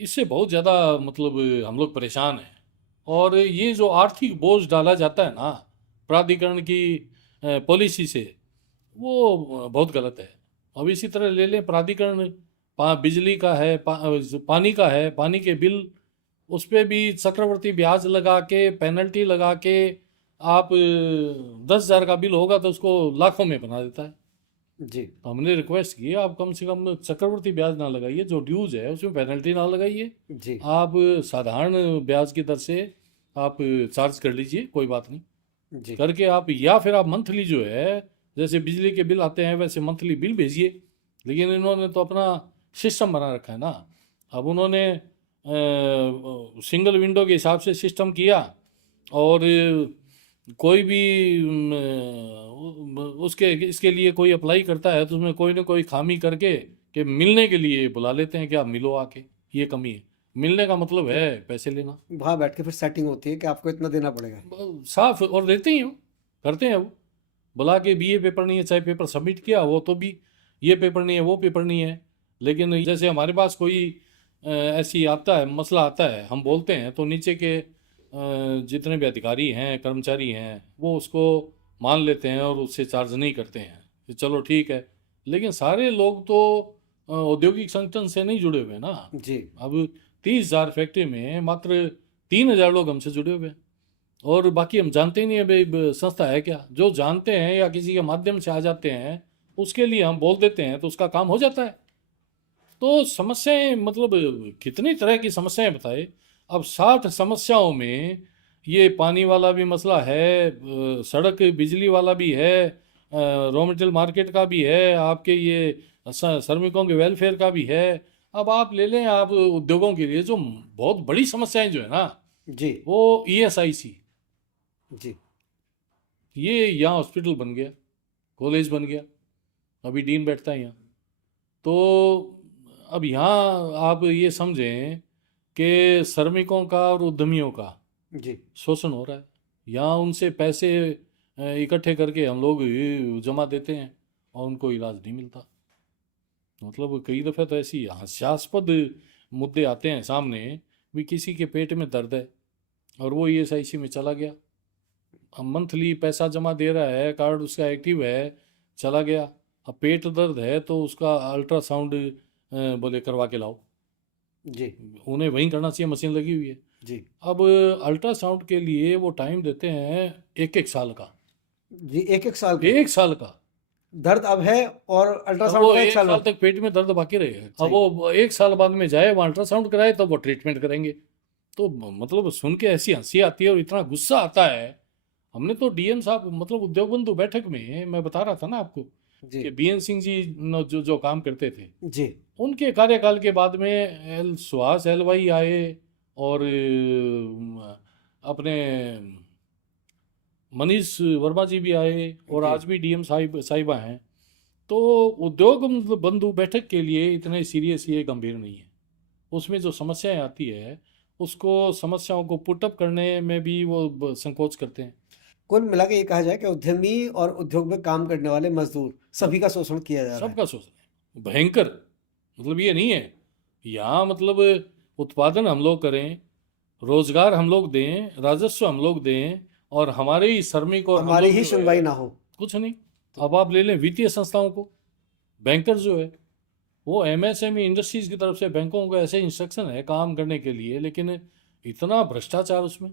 इससे बहुत ज़्यादा मतलब हम लोग परेशान हैं। और ये जो आर्थिक बोझ डाला जाता है ना प्राधिकरण की पॉलिसी से, वो बहुत गलत है। अब इसी तरह ले लें प्राधिकरण, बिजली का है, पानी का है, पानी के बिल, उस पर भी चक्रवर्ती ब्याज लगा के, पेनल्टी लगा के, आप 10,000 का बिल होगा तो उसको लाखों में बना देता है। जी तो हमने रिक्वेस्ट की आप कम से कम चक्रवर्ती ब्याज ना लगाइए, जो ड्यूज है उसमें पेनल्टी ना लगाइए, जी आप साधारण ब्याज की दर से आप चार्ज कर लीजिए, कोई बात नहीं जी करके आप, या फिर आप मंथली जो है, जैसे बिजली के बिल आते हैं वैसे मंथली बिल भेजिए। लेकिन इन्होंने तो अपना सिस्टम बना रखा है ना। अब उन्होंने सिंगल विंडो के हिसाब से सिस्टम किया, और कोई भी उसके इसके लिए कोई अप्लाई करता है तो उसमें कोई ना कोई खामी करके कि मिलने के लिए बुला लेते हैं कि आप मिलो आके। ये कमी है। मिलने का मतलब है पैसे लेना। वहां बैठ के फिर सेटिंग होती है कि आपको इतना देना पड़ेगा। साफ, और देते ही हो, करते हैं वो। बुला के भी ये पेपर नहीं है, चाहे पेपर सबमिट किया वो तो भी ये पेपर नहीं है, वो पेपर नहीं है। लेकिन जैसे हमारे पास कोई ऐसी आता है, मसला आता है, हम बोलते हैं तो नीचे के जितने भी अधिकारी हैं, कर्मचारी हैं, वो उसको मान लेते हैं और उससे चार्ज नहीं करते हैं कि चलो ठीक है। लेकिन सारे लोग तो औद्योगिक संगठन से नहीं जुड़े हुए ना जी। अब 30,000 फैक्ट्री में मात्र 3,000 लोग हमसे जुड़े हुए हैं, और बाकी हम जानते ही नहीं है भाई संस्था है क्या। जो जानते हैं या किसी के माध्यम से आ जाते हैं उसके लिए हम बोल देते हैं तो उसका काम हो जाता है। तो समस्याएं मतलब कितनी तरह की समस्याएं बताए। अब 60 समस्याओं में ये पानी वाला भी मसला है, सड़क बिजली वाला भी है, रॉ मटेरियल मार्केट का भी है, आपके ये श्रमिकों के वेलफेयर का भी है। अब आप ले लें, आप उद्योगों के लिए जो बहुत बड़ी समस्याएं जो है ना, जी। वो ESIC, जी। ये यहाँ हॉस्पिटल बन गया, कॉलेज बन गया, अभी डीन बैठता है यहाँ। तो अब यहाँ आप ये समझें कि श्रमिकों का और उद्यमियों का जी। शोषण हो रहा है। यहाँ उनसे पैसे इकट्ठे करके हम लोग जमा देते हैं और उनको इलाज नहीं मिलता। मतलब कई दफ़े तो ऐसी हास्यास्पद मुद्दे आते हैं सामने भी, किसी के पेट में दर्द है और वो ESIC में चला गया, अब मंथली पैसा जमा दे रहा है, कार्ड उसका एक्टिव है, चला गया। अब पेट दर्द है तो उसका अल्ट्रासाउंड बोले करवा के लाओ। जी। उन्हें वहीं करना चाहिए, मशीन लगी हुई है। जी। अब अल्ट्रासाउंड के लिए वो टाइम देते हैं 1-1 साल का। जी। 1-1 साल का 1 साल का। दर्द अब है, और अब अल्ट्रासाउंड वो का 1 एक साल साल बाद। तक पेट में दर्द बाकी रहेगा। अब सही। वो 1 साल बाद में जाए वहाँ अल्ट्रासाउंड कराए तो वो ट्रीटमेंट करेंगे। तो मतलब सुन के ऐसी हंसी आती है और इतना गुस्सा आता है। हमने तो DM साहब, मतलब उद्योग बंधु बैठक में मैं बता रहा था ना आपको जी। कि BN सिंह जी जो जो काम करते थे, जी। उनके कार्यकाल के बाद में सुहास LY आए, और अपने मनीष वर्मा जी भी आए, और जी। आज भी DM साहिबा हैं। तो उद्योग बंधु बैठक के लिए इतने सीरियस ये गंभीर नहीं है। उसमें जो समस्याएं आती है उसको, समस्याओं को पुटअप करने में भी वो संकोच करते हैं। कुल मिला के ये कहा जाए कि उद्यमी और उद्योग में काम करने वाले मजदूर सभी का शोषण किया जा रहा है। सबका शोषण है भयंकर। मतलब ये नहीं है यहाँ, मतलब उत्पादन हम लोग करें, रोजगार हम लोग दें, राजस्व हम लोग दें, और हमारे ही श्रमिक और हम हमारी लोग ही जो सुनवाई है ना हो। कुछ नहीं। अब आप ले लें वित्तीय संस्थाओं को, बैंकर जो है वो MSME इंडस्ट्रीज की तरफ से बैंकों को ऐसे इंस्ट्रक्शन है काम करने के लिए, लेकिन इतना भ्रष्टाचार उसमें,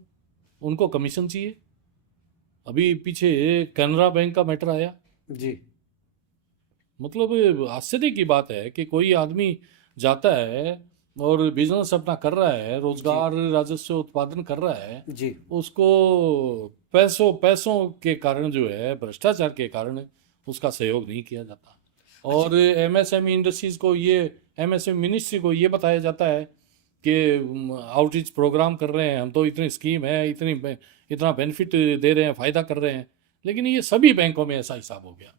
उनको कमीशन चाहिए। अभी पीछे कैनरा बैंक का मैटर आया। जी। मतलब आश्चर्य की बात है कि कोई आदमी जाता है और बिजनेस अपना कर रहा है, रोजगार राजस्व उत्पादन कर रहा है, जी। उसको पैसों पैसों के कारण जो है, भ्रष्टाचार के कारण उसका सहयोग नहीं किया जाता। और MSME इंडस्ट्रीज को, ये MSME मिनिस्ट्री को ये बताया जाता है कि आउटरीच प्रोग्राम कर रहे हैं हम, तो इतनी स्कीम है, इतना बेनिफिट दे रहे हैं, फ़ायदा कर रहे हैं, लेकिन ये सभी बैंकों में ऐसा हिसाब हो गया।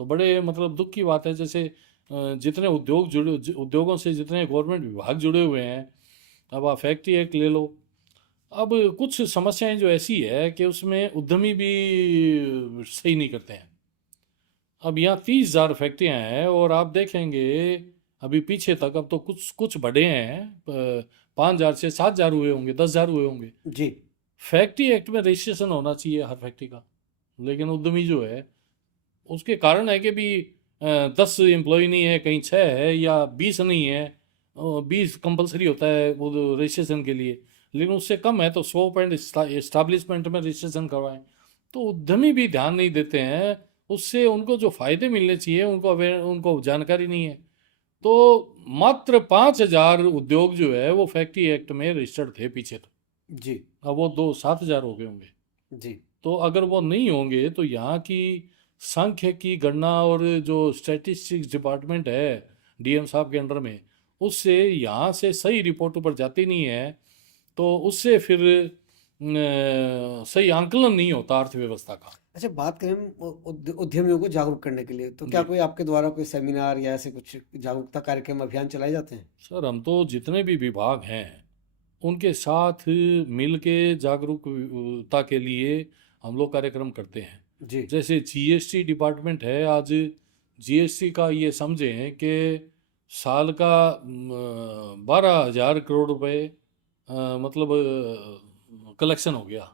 तो बड़े मतलब दुख की बात है। जैसे जितने उद्योगों से जितने गवर्नमेंट विभाग जुड़े हुए हैं, अब आप फैक्ट्री एक्ट ले लो, अब कुछ समस्याएं जो ऐसी है कि उसमें उद्यमी भी सही नहीं करते हैं। अब यहाँ 30,000 फैक्ट्रियाँ हैं, और आप देखेंगे अभी पीछे तक, अब तो कुछ कुछ बढ़े हैं, 5,000 से 7,000 हुए होंगे, 10,000 हुए होंगे। जी। फैक्ट्री एक्ट में रजिस्ट्रेशन होना चाहिए हर फैक्ट्री का, लेकिन उद्यमी जो है उसके कारण है कि भी 10 एम्प्लॉय नहीं है, कहीं 6 है, या 20 नहीं है। 20 कंपलसरी होता है वो रजिस्ट्रेशन के लिए, लेकिन उससे कम है तो 100 पॉइंट एस्टाब्लिशमेंट में रजिस्ट्रेशन करवाएं। तो उद्यमी भी ध्यान नहीं देते हैं, उससे उनको जो फायदे मिलने चाहिए उनको जानकारी नहीं है। तो मात्र 5,000 उद्योग जो है वो फैक्ट्री एक्ट में रजिस्टर्ड थे पीछे तो। जी। अब वो 7,000 हो गए होंगे। जी। तो अगर वो नहीं होंगे तो यहाँ की सांख्य की गणना, और जो स्टैटिस्टिक्स डिपार्टमेंट है डीएम साहब के अंडर में, उससे यहाँ से सही रिपोर्ट ऊपर जाती नहीं है, तो उससे फिर सही आंकलन नहीं होता अर्थव्यवस्था का। अच्छा, बात करें हम उद्यमियों को जागरूक करने के लिए, तो क्या जी कोई आपके द्वारा कोई सेमिनार या ऐसे कुछ जागरूकता कार्यक्रम अभियान चलाए जाते हैं? सर, हम तो जितने भी विभाग हैं उनके साथ मिल के जागरूकता के लिए हम लोग कार्यक्रम करते हैं। जी जैसे जीएसटी डिपार्टमेंट है, आज जीएसटी का ये समझें कि साल का 12,000 करोड़ रुपए मतलब कलेक्शन हो गया।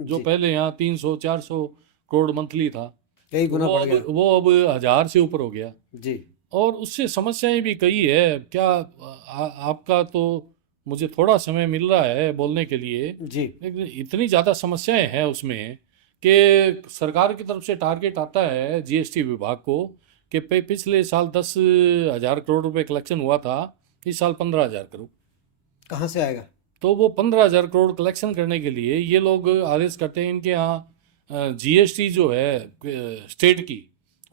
जो जी, पहले यहाँ 300-400 करोड़ मंथली था, कई तो गुना वो बढ़ अब गया। वो अब 1,000 से ऊपर हो गया। जी और उससे समस्याएं भी कई है। क्या आपका तो मुझे थोड़ा समय मिल रहा है बोलने के लिए, जी लेकिन इतनी ज़्यादा समस्याएं हैं उसमें कि सरकार की तरफ से टारगेट आता है जीएसटी विभाग को कि पिछले साल 10,000 करोड़ रुपए कलेक्शन हुआ था, इस साल 15,000 करोड़। कहाँ से आएगा? तो वो 15,000 करोड़ कलेक्शन करने के लिए ये लोग आदेश करते हैं। इनके यहाँ जीएसटी जो है स्टेट की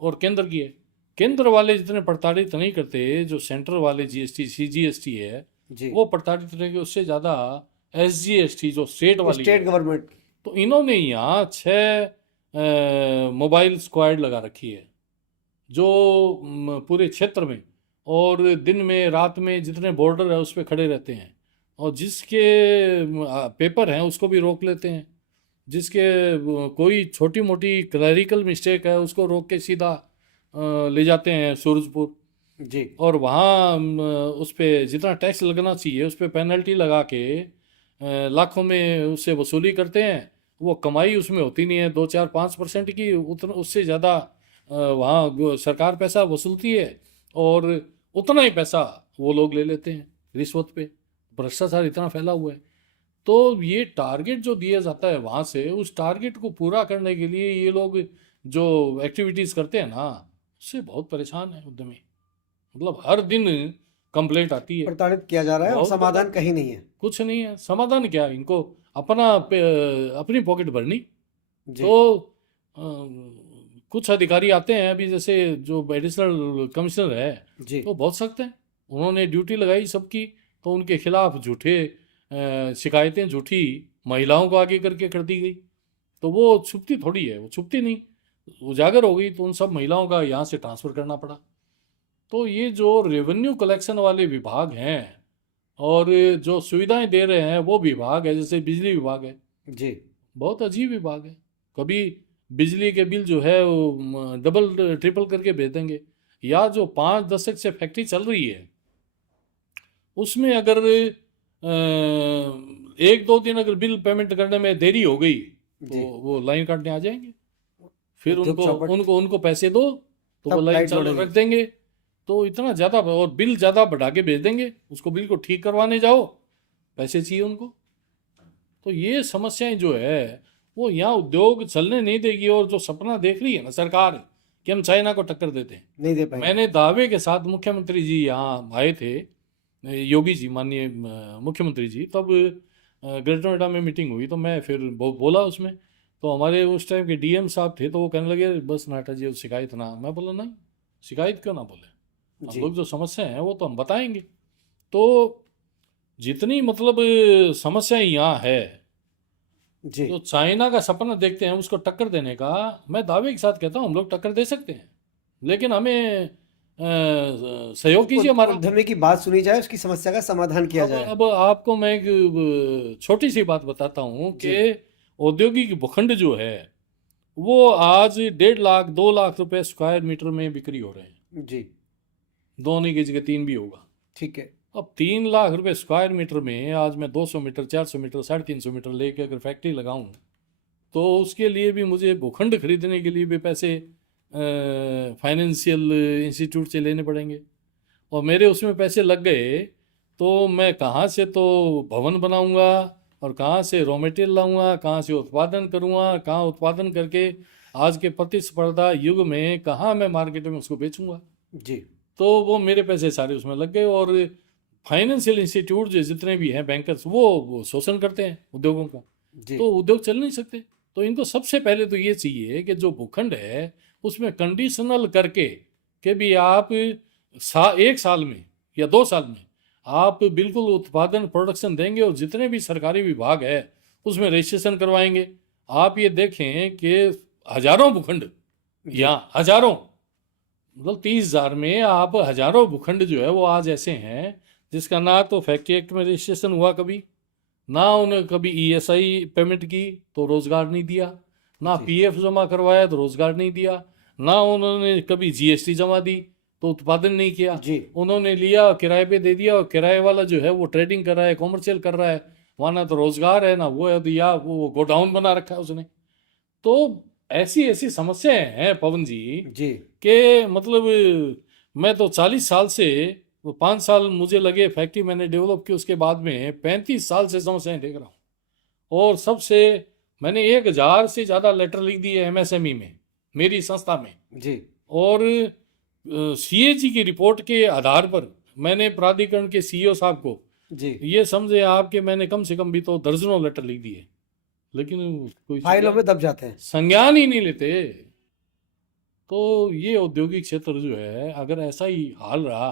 और केंद्र की है। केंद्र वाले जितने प्रताड़ित नहीं करते, जो सेंटर वाले जीएसटी सीजीएसटी है जी, वो प्रताड़ित रहेंगे, उससे ज़्यादा एसजीएसटी जो स्टेट वाली स्टेट है। गवर्नमेंट। तो इन्होंने यहाँ 6 मोबाइल स्क्वाड लगा रखी है, जो पूरे क्षेत्र में और दिन में रात में जितने बॉर्डर है उस पर खड़े रहते हैं, और जिसके पेपर हैं उसको भी रोक लेते हैं। जिसके कोई छोटी मोटी क्लरिकल मिस्टेक है उसको रोक के सीधा ले जाते हैं सूरजपुर, जी और वहाँ उस पर जितना टैक्स लगना चाहिए उस पर पेनल्टी लगा के लाखों में उससे वसूली करते हैं। वो कमाई उसमें होती नहीं है, 2-4-5% की, उतना उससे ज़्यादा वहाँ सरकार पैसा वसूलती है, और उतना ही पैसा वो लोग ले लेते हैं रिश्वत पे। भ्रष्टाचार इतना फैला हुआ है। तो ये टारगेट जो दिया जाता है वहाँ से, उस टारगेट को पूरा करने के लिए ये लोग जो एक्टिविटीज़ करते हैं ना, उससे बहुत परेशान है उद्यमी। मतलब हर दिन कंप्लेंट आती है, प्रताड़ित किया जा रहा है और बहुत समाधान बड़ा। कहीं नहीं है। कुछ नहीं है समाधान, क्या इनको अपनी पॉकेट भरनी। जी तो अ, कुछ अधिकारी आते हैं अभी, जैसे जो एडिशनल कमिश्नर है, जी तो बहुत सख्त हैं। उन्होंने ड्यूटी लगाई सबकी, तो उनके खिलाफ झूठे शिकायतें झूठी महिलाओं को आगे करके कर दी गई। तो वो छुपती थोड़ी है, वो छुपती नहीं, उजागर हो गई, तो उन सब महिलाओं का यहाँ से ट्रांसफ़र करना पड़ा। तो ये जो रेवेन्यू कलेक्शन वाले विभाग हैं और जो सुविधाएं दे रहे हैं वो विभाग है, जैसे बिजली विभाग है, जी बहुत अजीब विभाग है। कभी बिजली के बिल जो है वो डबल ट्रिपल करके भेज देंगे। या जो 5 दशक से फैक्ट्री चल रही है उसमें अगर 1-2 दिन अगर बिल पेमेंट करने में देरी हो गई तो जी वो लाइन काटने आ जाएंगे। फिर उद्योग उनको चौपट। उनको उनको पैसे दो तो वो तब लाइन लाइट चालू जोड़ेंगे। रख देंगे। तो इतना ज़्यादा, और बिल ज़्यादा बढ़ा के भेज देंगे, उसको बिल को ठीक करवाने जाओ पैसे चाहिए उनको। तो ये समस्याएं जो है वो यहाँ उद्योग चलने नहीं देगी। और जो सपना देख रही है ना सरकार कि हम चाइना को टक्कर देते हैं, नहीं दे पाएंगे। मैंने दावे के साथ, मुख्यमंत्री जी यहाँ आए थे, योगी जी, माननीय मुख्यमंत्री जी, तब ग्रेटर नोएडा में मीटिंग हुई, तो मैं फिर बोला उसमें। तो हमारे उस टाइम के डीएम साहब थे, तो वो कहने लगे बस नाटा जी शिकायत ना। मैं बोला नहीं, शिकायत क्यों ना बोले, हम जी लोग जो समस्या हैं वो तो हम बताएंगे। तो जितनी मतलब समस्याएं यहाँ है, जी जो चाइना का सपना देखते हैं उसको टक्कर देने का, मैं दावे के साथ कहता हूँ हम लोग टक्कर दे सकते हैं, लेकिन हमें सहयोग कीजिए हमारा। उद्यमी की बात सुनी जाए, उसकी समस्या का समाधान किया जाए। अब आपको मैं एक छोटी सी बात बताता हूँ जी कि औद्योगिक भूखंड जो है वो आज 1.5 लाख 2 लाख रुपए स्क्वायर मीटर में बिक्री हो रहे हैं। जी 2 नहीं की जगह 3 भी होगा। ठीक है। अब 3 लाख रुपए स्क्वायर मीटर में आज मैं 200 मीटर 400 मीटर 350 मीटर लेके अगर फैक्ट्री लगाऊं, तो उसके लिए भी मुझे भूखंड खरीदने के लिए भी पैसे फाइनेंशियल इंस्टीट्यूट से लेने पड़ेंगे, और मेरे उसमें पैसे लग गए तो मैं कहाँ से तो भवन बनाऊंगा, और कहाँ से रॉ मटेरियल लाऊंगा, कहाँ से उत्पादन करूंगा, कहाँ उत्पादन करके आज के प्रतिस्पर्धा युग में कहाँ मैं मार्केट में उसको बेचूंगा। जी तो वो मेरे पैसे सारे उसमें लग गए। और फाइनेंशियल इंस्टीट्यूट जो जितने भी हैं बैंकर्स, वो शोषण करते हैं उद्योगों का, जी तो उद्योग चल नहीं सकते। तो इनको सबसे पहले तो ये चाहिए कि जो भूखंड है उसमें कंडीशनल करके कि भी आप एक साल में या 2 साल में आप बिल्कुल उत्पादन प्रोडक्शन देंगे और जितने भी सरकारी विभाग है उसमें रजिस्ट्रेशन करवाएंगे। आप ये देखें कि हजारों भूखंड, जी या हजारों, मतलब 30,000 में आप हजारों भूखंड जो है वो आज ऐसे हैं जिसका ना तो फैक्ट्री एक्ट में रजिस्ट्रेशन हुआ कभी, ना उन्हें कभी ईएसआई पेमेंट की तो रोजगार नहीं दिया, ना जी पीएफ जमा करवाया तो रोजगार नहीं दिया, ना उन्होंने कभी जीएसटी जमा दी तो उत्पादन नहीं किया। जी उन्होंने लिया किराए पे दे दिया और किराए वाला जो है वो ट्रेडिंग कर रहा है, कॉमर्शियल कर रहा है, वहाँ ना तो रोजगार है ना वो है, या वो गोडाउन बना रखा है उसने। तो ऐसी ऐसी समस्याएं हैं पवन जी जी कि मतलब मैं तो 40 साल से, वो 5 साल मुझे लगे फैक्ट्री मैंने डेवलप की, उसके बाद में 35 साल से समस्याएं देख रहा हूँ। और सबसे मैंने 1,000 से ज़्यादा लेटर लिख दिए एमएसएमई में मेरी संस्था में। जी और सीएजी की रिपोर्ट के आधार पर मैंने प्राधिकरण के सीईओ साहब को, जी ये समझे आप कि मैंने कम से कम भी तो दर्जनों लेटर लिख दिए, लेकिन कोई फाइलों में दब जाते हैं। संज्ञान ही नहीं लेते। तो ये औद्योगिक क्षेत्र जो है अगर ऐसा ही हाल रहा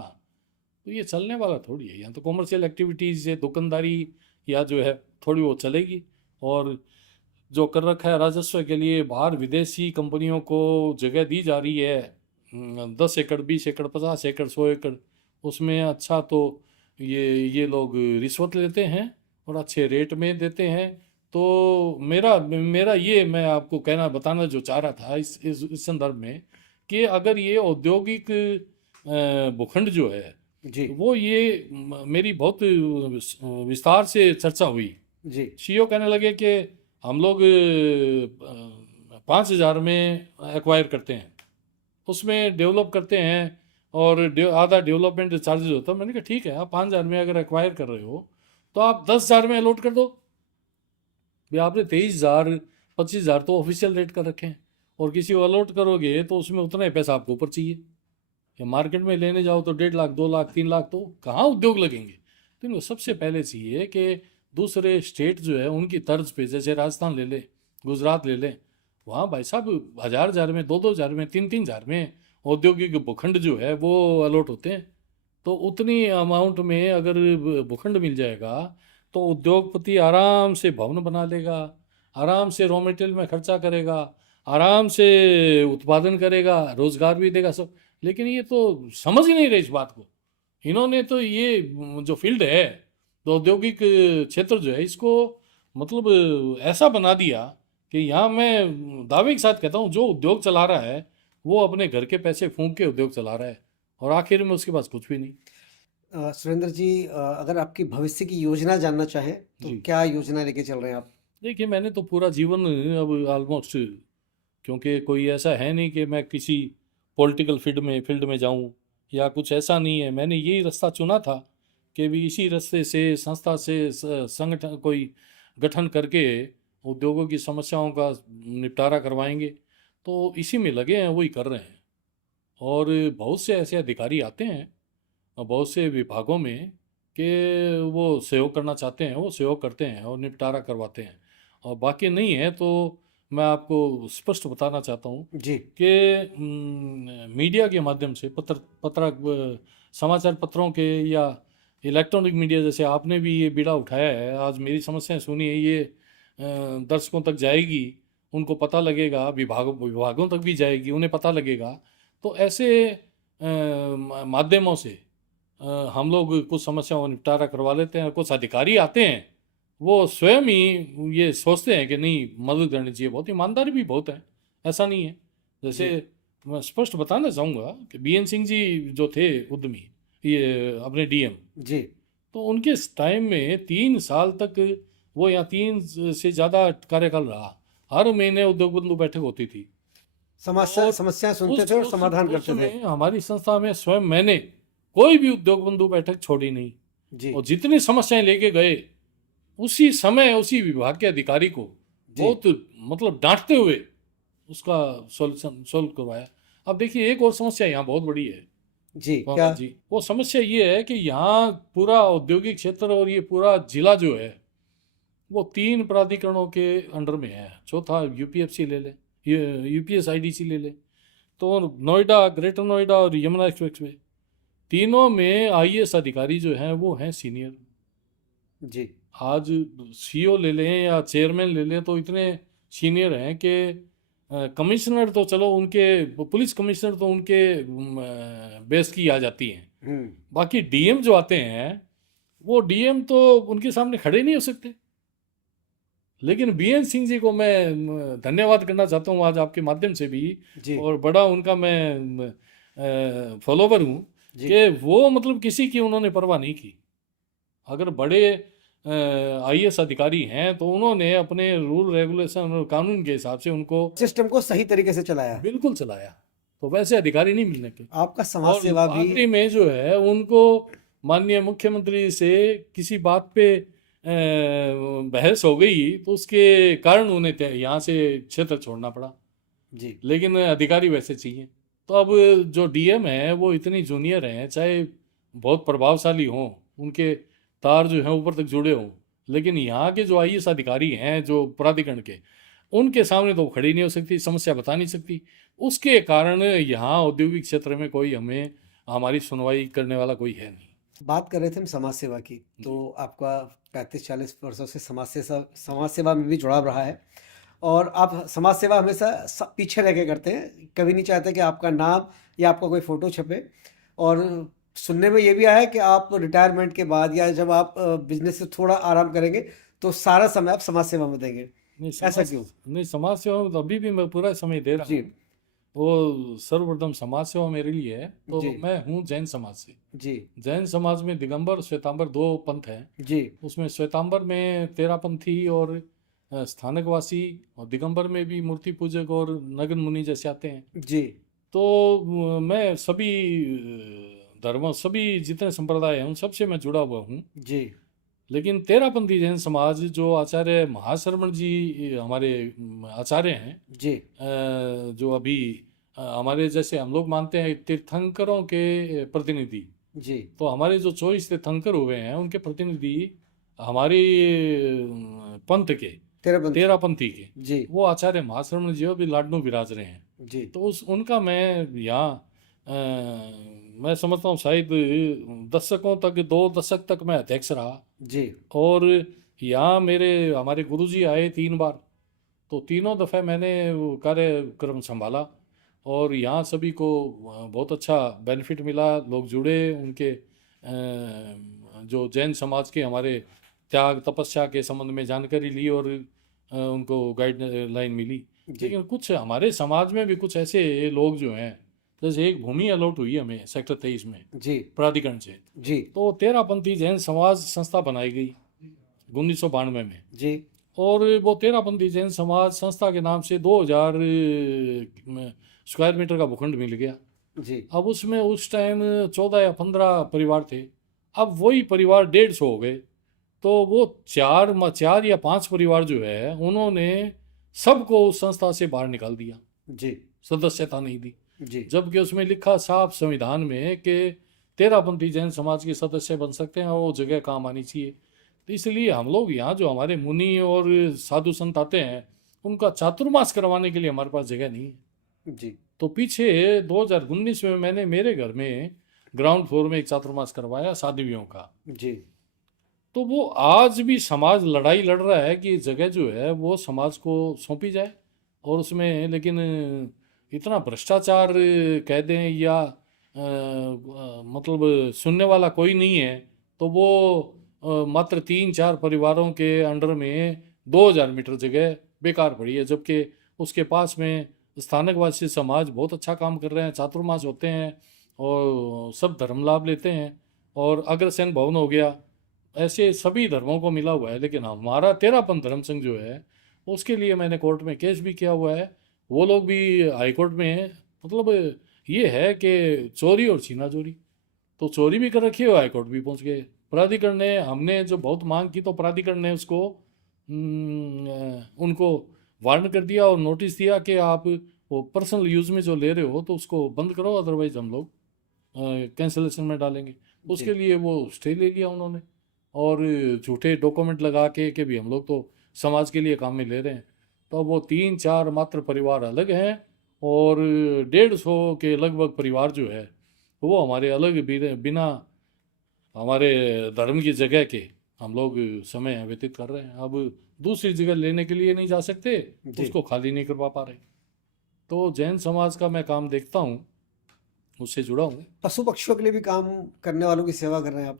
तो ये चलने वाला थोड़ी है। या तो कॉमर्शियल एक्टिविटीज से दुकानदारी या जो है थोड़ी वो चलेगी, और जो कर रखा है राजस्व के लिए बाहर विदेशी कंपनियों को जगह दी जा रही है, 10 एकड़ 20 एकड़ 50 एकड़ 100 एकड़, उसमें अच्छा तो ये लोग रिश्वत लेते हैं और अच्छे रेट में देते हैं। तो मेरा मेरा ये मैं आपको कहना बताना जो चाह रहा था इस संदर्भ में कि अगर ये औद्योगिक भूखंड जो है जी वो ये मेरी बहुत विस्तार से चर्चा हुई। जी सीईओ कहने लगे कि हम लोग 5,000 में एक्वायर करते हैं, उसमें डेवलप करते हैं और आधा डेवलपमेंट चार्जेस होता है। मैंने कहा ठीक है, आप 5,000 में अगर एक्वायर कर रहे हो तो आप 10,000 में अलॉट कर दो। भी आपने 23,000 25,000 तो ऑफिशियल रेट कर रखे हैं, और किसी को अलॉट करोगे तो उसमें उतना ही पैसा आपको ऊपर चाहिए। या मार्केट में लेने जाओ तो 1.5 लाख 2 लाख 3 लाख, तो कहाँ उद्योग लगेंगे। तो इनको सबसे पहले चाहिए कि दूसरे स्टेट जो है उनकी तर्ज पे, जैसे राजस्थान ले ले, गुजरात ले ले, वहाँ भाई साहब 1,000 में 2,000 में 3,000 में औद्योगिक भूखंड जो है वो अलॉट होते हैं। तो उतनी अमाउंट में अगर भूखंड मिल जाएगा तो उद्योगपति आराम से भवन बना लेगा, आराम से रॉ मटेरियल में खर्चा करेगा, आराम से उत्पादन करेगा, रोजगार भी देगा सब। लेकिन ये तो समझ ही नहीं रहे इस बात को। इन्होंने तो ये जो फील्ड है, तो औद्योगिक क्षेत्र जो है, इसको मतलब ऐसा बना दिया कि यहाँ मैं दावे के साथ कहता हूँ जो उद्योग चला रहा है वो अपने घर के पैसे फूंक के उद्योग चला रहा है, और आखिर में उसके पास कुछ भी नहीं। सुरेंद्र जी, अगर आपकी भविष्य की योजना जानना चाहें तो जी क्या योजना लेके चल रहे हैं आप? देखिए, मैंने तो पूरा जीवन अब ऑलमोस्ट, क्योंकि कोई ऐसा है नहीं कि मैं किसी पॉलिटिकल फील्ड में जाऊं या कुछ ऐसा नहीं है। मैंने यही रास्ता चुना था कि भी इसी रास्ते से संस्था से संगठन कोई गठन करके उद्योगों की समस्याओं का निपटारा करवाएंगे। तो इसी में लगे हैं, वही कर रहे हैं। और बहुत से ऐसे अधिकारी आते हैं और बहुत से विभागों में कि वो सहयोग करना चाहते हैं, वो सहयोग करते हैं और निपटारा करवाते हैं। और बाकी नहीं है तो मैं आपको स्पष्ट बताना चाहता हूँ जी कि मीडिया के माध्यम से समाचार पत्रों के या इलेक्ट्रॉनिक मीडिया, जैसे आपने भी ये बीड़ा उठाया है, आज मेरी समस्याएं सुनी है, ये दर्शकों तक जाएगी, उनको पता लगेगा, विभागों तक भी जाएगी, उन्हें पता लगेगा। तो ऐसे माध्यमों से हम लोग कुछ समस्याओं का निपटारा करवा लेते हैं। कुछ अधिकारी आते हैं वो स्वयं ही ये सोचते हैं कि नहीं, मदद करनी चाहिए, बहुत ईमानदारी भी बहुत है, ऐसा नहीं है। जैसे जी मैं स्पष्ट बताना चाहूँगा कि बीएन सिंह जी जो थे उद्यमी, ये अपने डीएम, जी तो उनके टाइम में 3 साल तक वो, या 3 से ज़्यादा कार्यकाल रहा, हर महीने उद्योग बंधु बैठक होती थी। और समस्याएं सुनते उस थे और उस समाधान करते थे। उसमें हमारी संस्था में स्वयं मैंने कोई भी उद्योग बंधु बैठक छोड़ी नहीं। जी और जितनी समस्याएं लेके गए उसी समय उसी विभाग के अधिकारी को जी बहुत मतलब डांटते हुए उसका सॉल्यूशन सोल्व करवाया। अब देखिए, एक और समस्या यहाँ बहुत बड़ी है जी क्या? मोहम्मद जी। वो समस्या ये है कि यहाँ पूरा औद्योगिक क्षेत्र और ये पूरा जिला जो है वो 3 प्राधिकरणों के अंडर में है। चौथा यूपीएफसी ले ले, यूपीएस आईडीसी ले ले, तो नोएडा, ग्रेटर नोएडा और यमुना एक्सप्रेस वे, तीनों में आईएएस अधिकारी जो हैं वो हैं सीनियर। जी आज सीईओ ले लें या चेयरमैन ले लें तो इतने सीनियर हैं कि कमिश्नर तो चलो उनके, पुलिस कमिश्नर तो उनके बेस की आ जाती हैं। हम्म बाकी डीएम जो आते हैं वो डीएम तो उनके सामने खड़े नहीं हो सकते। लेकिन बीएन सिंह जी को मैं धन्यवाद करना चाहता हूँ आज आपके माध्यम से भी, जी और बड़ा उनका मैं फॉलोवर हूँ जी कि वो मतलब किसी की उन्होंने परवाह नहीं की। अगर बड़े आईएएस अधिकारी हैं तो उन्होंने अपने रूल रेगुलेशन और कानून के हिसाब से उनको सिस्टम को सही तरीके से चलाया। बिल्कुल चलाया। तो वैसे अधिकारी नहीं मिलने के। आपका समाज और सेवा भी। आखिरी में जो है उनको माननीय मुख्यमंत्री से किसी बात पे बहस हो गई तो उसके कारण उन्हें यहाँ से क्षेत्र छोड़ना पड़ा। जी लेकिन अधिकारी वैसे चाहिए। तो अब जो डीएम है वो इतनी जूनियर हैं, चाहे बहुत प्रभावशाली हों, उनके तार जो हैं ऊपर तक जुड़े हों, लेकिन यहाँ के जो आईएएस अधिकारी हैं जो प्राधिकरण के, उनके सामने तो खड़ी नहीं हो सकती, समस्या बता नहीं सकती। उसके कारण यहाँ औद्योगिक क्षेत्र में कोई हमें, हमारी सुनवाई करने वाला कोई है नहीं। बात कर रहे थे हम समाज सेवा की, तो आपका 35-40 वर्षों से समाज सेवा में भी जुड़ाव रहा है, और आप समाज सेवा हमेशा पीछे रह के करते हैं, कभी नहीं चाहते कि आपका नाम या आपका कोई फोटो छपे। और सुनने में ये भी आया है कि आप रिटायरमेंट के बाद या जब आप बिजनेस से थोड़ा आराम करेंगे तो सारा समय आप समाज सेवा में देंगे। नहीं ऐसा क्यों? नहीं, समाज सेवा में तो अभी भी मैं पूरा समय दे रहा जी हूँ। वो सर्वप्रथम समाज सेवा मेरे लिए है। तो जी मैं हूँ जैन समाज से। जी जैन समाज में दिगंबर श्वेतांबर दो पंथ हैं। जी उसमें श्वेतांबर में तेरापंथी और स्थानकवासी, और दिगंबर में भी मूर्ति पूजक और नगन मुनि जैसे आते हैं। जी तो मैं सभी धर्मों, सभी जितने संप्रदाय हैं उन सबसे मैं जुड़ा हुआ हूँ। जी लेकिन तेरापंथी जैन समाज जो आचार्य महाश्रवण जी हमारे आचार्य हैं, जी जो अभी हमारे जैसे हम लोग मानते हैं तीर्थंकरों के प्रतिनिधि, जी तो हमारे जो 24 तीर्थंकर हुए हैं उनके प्रतिनिधि हमारी पंथ के, तेरापंथी। तेरापंथी के, जी वो आचार्य महाश्रवण जी अभी लाडनू विराज रहे हैं। जी तो उस उनका मैं यहाँ मैं समझता हूँ शायद दशकों तक, 2 दशक तक मैं अध्यक्ष रहा। जी और यहाँ मेरे हमारे गुरुजी आए 3 बार, तो तीनों दफ़े मैंने वो कार्यक्रम संभाला, और यहाँ सभी को बहुत अच्छा बेनिफिट मिला। लोग जुड़े, उनके जो जैन समाज के हमारे त्याग तपस्या के संबंध में जानकारी ली, और उनको गाइडलाइन मिली। जी लेकिन कुछ हमारे समाज में भी कुछ ऐसे लोग जो हैं, जैसे एक भूमि अलॉट हुई हमें सेक्टर 23 में जी प्राधिकरण से, जी तो तेरापंथी जैन समाज संस्था बनाई गई 1992 में। जी और वो तेरापंथी जैन समाज संस्था के नाम से 2000 स्क्वायर मीटर का भूखंड मिल गया। जी अब उसमें उस टाइम 14 या 15 परिवार थे, अब वही परिवार 150 हो गए। तो वो 4 या 5 परिवार जो है उन्होंने सबको उस संस्था से बाहर निकाल दिया, जी सदस्यता नहीं दी। जी जबकि उसमें लिखा साफ संविधान में कि तेरापंथी जैन समाज के सदस्य बन सकते हैं और वो जगह काम आनी चाहिए। तो इसलिए हम लोग यहाँ जो हमारे मुनि और साधु संत आते हैं उनका चातुर्मास करवाने के लिए हमारे पास जगह नहीं है। जी तो पीछे 2019 में मैंने मेरे घर में ग्राउंड फ्लोर में एक चातुर्मास करवाया साध्वियों का। जी तो वो आज भी समाज लड़ाई लड़ रहा है कि जगह जो है वो समाज को सौंपी जाए, और उसमें लेकिन इतना भ्रष्टाचार कह दें या मतलब सुनने वाला कोई नहीं है। तो वो मात्र 3-4 परिवारों के अंडर में 2000 मीटर जगह बेकार पड़ी है, जबकि उसके पास में स्थानकवासी समाज बहुत अच्छा काम कर रहे हैं, चातुर्मास होते हैं और सब धर्म लाभ लेते हैं, और अग्रसेन भवन हो गया, ऐसे सभी धर्मों को मिला हुआ है। लेकिन हमारा तेरापंथ धर्म संघ जो है उसके लिए मैंने कोर्ट में केस भी किया हुआ है, वो लोग भी हाई कोर्ट में हैं। मतलब ये है कि चोरी और छीना चोरी, तो चोरी भी कर रखी है, हाई कोर्ट भी पहुंच गए। प्राधिकरण ने, हमने जो बहुत मांग की तो प्राधिकरण ने उसको उनको वार्न कर दिया और नोटिस दिया कि आप वो पर्सनल यूज़ में जो ले रहे हो तो उसको बंद करो, अदरवाइज हम लोग कैंसिलेशन में डालेंगे। उसके लिए वो स्टे ले लिया उन्होंने, और झूठे डॉक्यूमेंट लगा के कि भी हम लोग तो समाज के लिए काम में ले रहे हैं। तो अब वो 3-4 मात्र परिवार अलग हैं, और 150 के लगभग परिवार जो है वो हमारे अलग बिना हमारे धर्म की जगह के हम लोग समय व्यतीत कर रहे हैं। अब दूसरी जगह लेने के लिए नहीं जा सकते, जी। उसको खाली नहीं करवा पा रहे। तो जैन समाज का मैं काम देखता हूँ, उससे जुड़ा हूँ। पशु पक्षियों के लिए भी काम करने वालों की सेवा कर रहे हैं आप?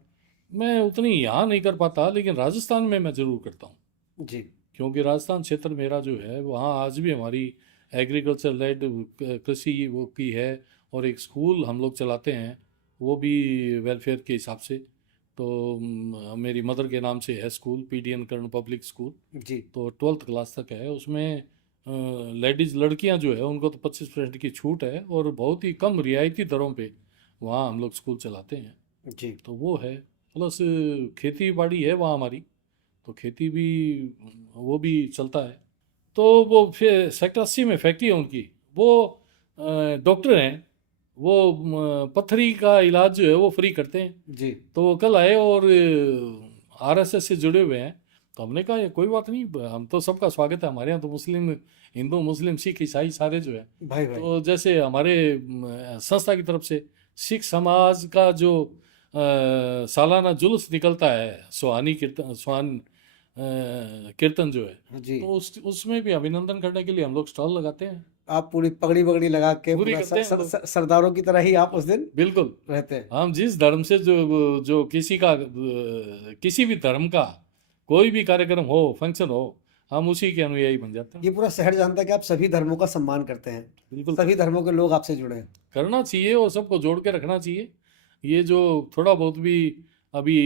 मैं उतनी यहाँ नहीं कर पाता, लेकिन राजस्थान में मैं ज़रूर करता हूँ, जी। क्योंकि राजस्थान क्षेत्र मेरा जो है वहाँ आज भी हमारी एग्रीकल्चर लेड कृषि वो की है, और एक स्कूल हम लोग चलाते हैं, वो भी वेलफेयर के हिसाब से। तो मेरी मदर के नाम से है स्कूल, पीडीएन कर्ण पब्लिक स्कूल। जी। तो 12th क्लास तक है। उसमें लेडीज़ लड़कियां जो है उनको तो 25% की छूट है, और बहुत ही कम रियायती दरों पे वहाँ हम लोग स्कूल चलाते हैं। जी। तो वो है, प्लस खेती बाड़ी है वहाँ हमारी, तो खेती भी वो भी चलता है। तो वो फिर सेक्टर 80 में फैक्ट्री है उनकी, वो डॉक्टर हैं, वो पथरी का इलाज जो है वो फ्री करते हैं। जी। तो वो कल आए और आरएसएस से जुड़े हुए हैं। तो हमने कहा ये कोई बात नहीं, हम तो सबका स्वागत है, हमारे यहाँ तो मुस्लिम, हिंदू मुस्लिम सिख ईसाई सारे जो है। भाई भाई। तो जैसे हमारे संस्था की तरफ से सिख समाज का जो सालाना जुलूस निकलता है, सुहानी कीर्तन, कीर्तन जो है, जी। तो उसमें भी अभिनंदन करने के लिए हम लोग स्टॉल लगाते हैं। आप पूरी पगड़ी वगड़ी लगा के पूरी पूरा करते हैं हम लोग, सरदारों की तरह ही आप उस दिन बिल्कुल। रहते हैं? हम जिस धर्म से जो जो किसी का किसी भी धर्म का कोई भी कार्यक्रम हो, फंक्शन हो, हम उसी के अनुयायी बन जाते हैं। ये पूरा शहर जानता है कि आप सभी धर्मों का सम्मान करते हैं, बिल्कुल सभी धर्मों के लोग आपसे जुड़े हैं। करना चाहिए, और सबको जोड़ के रखना चाहिए। ये जो थोड़ा बहुत भी अभी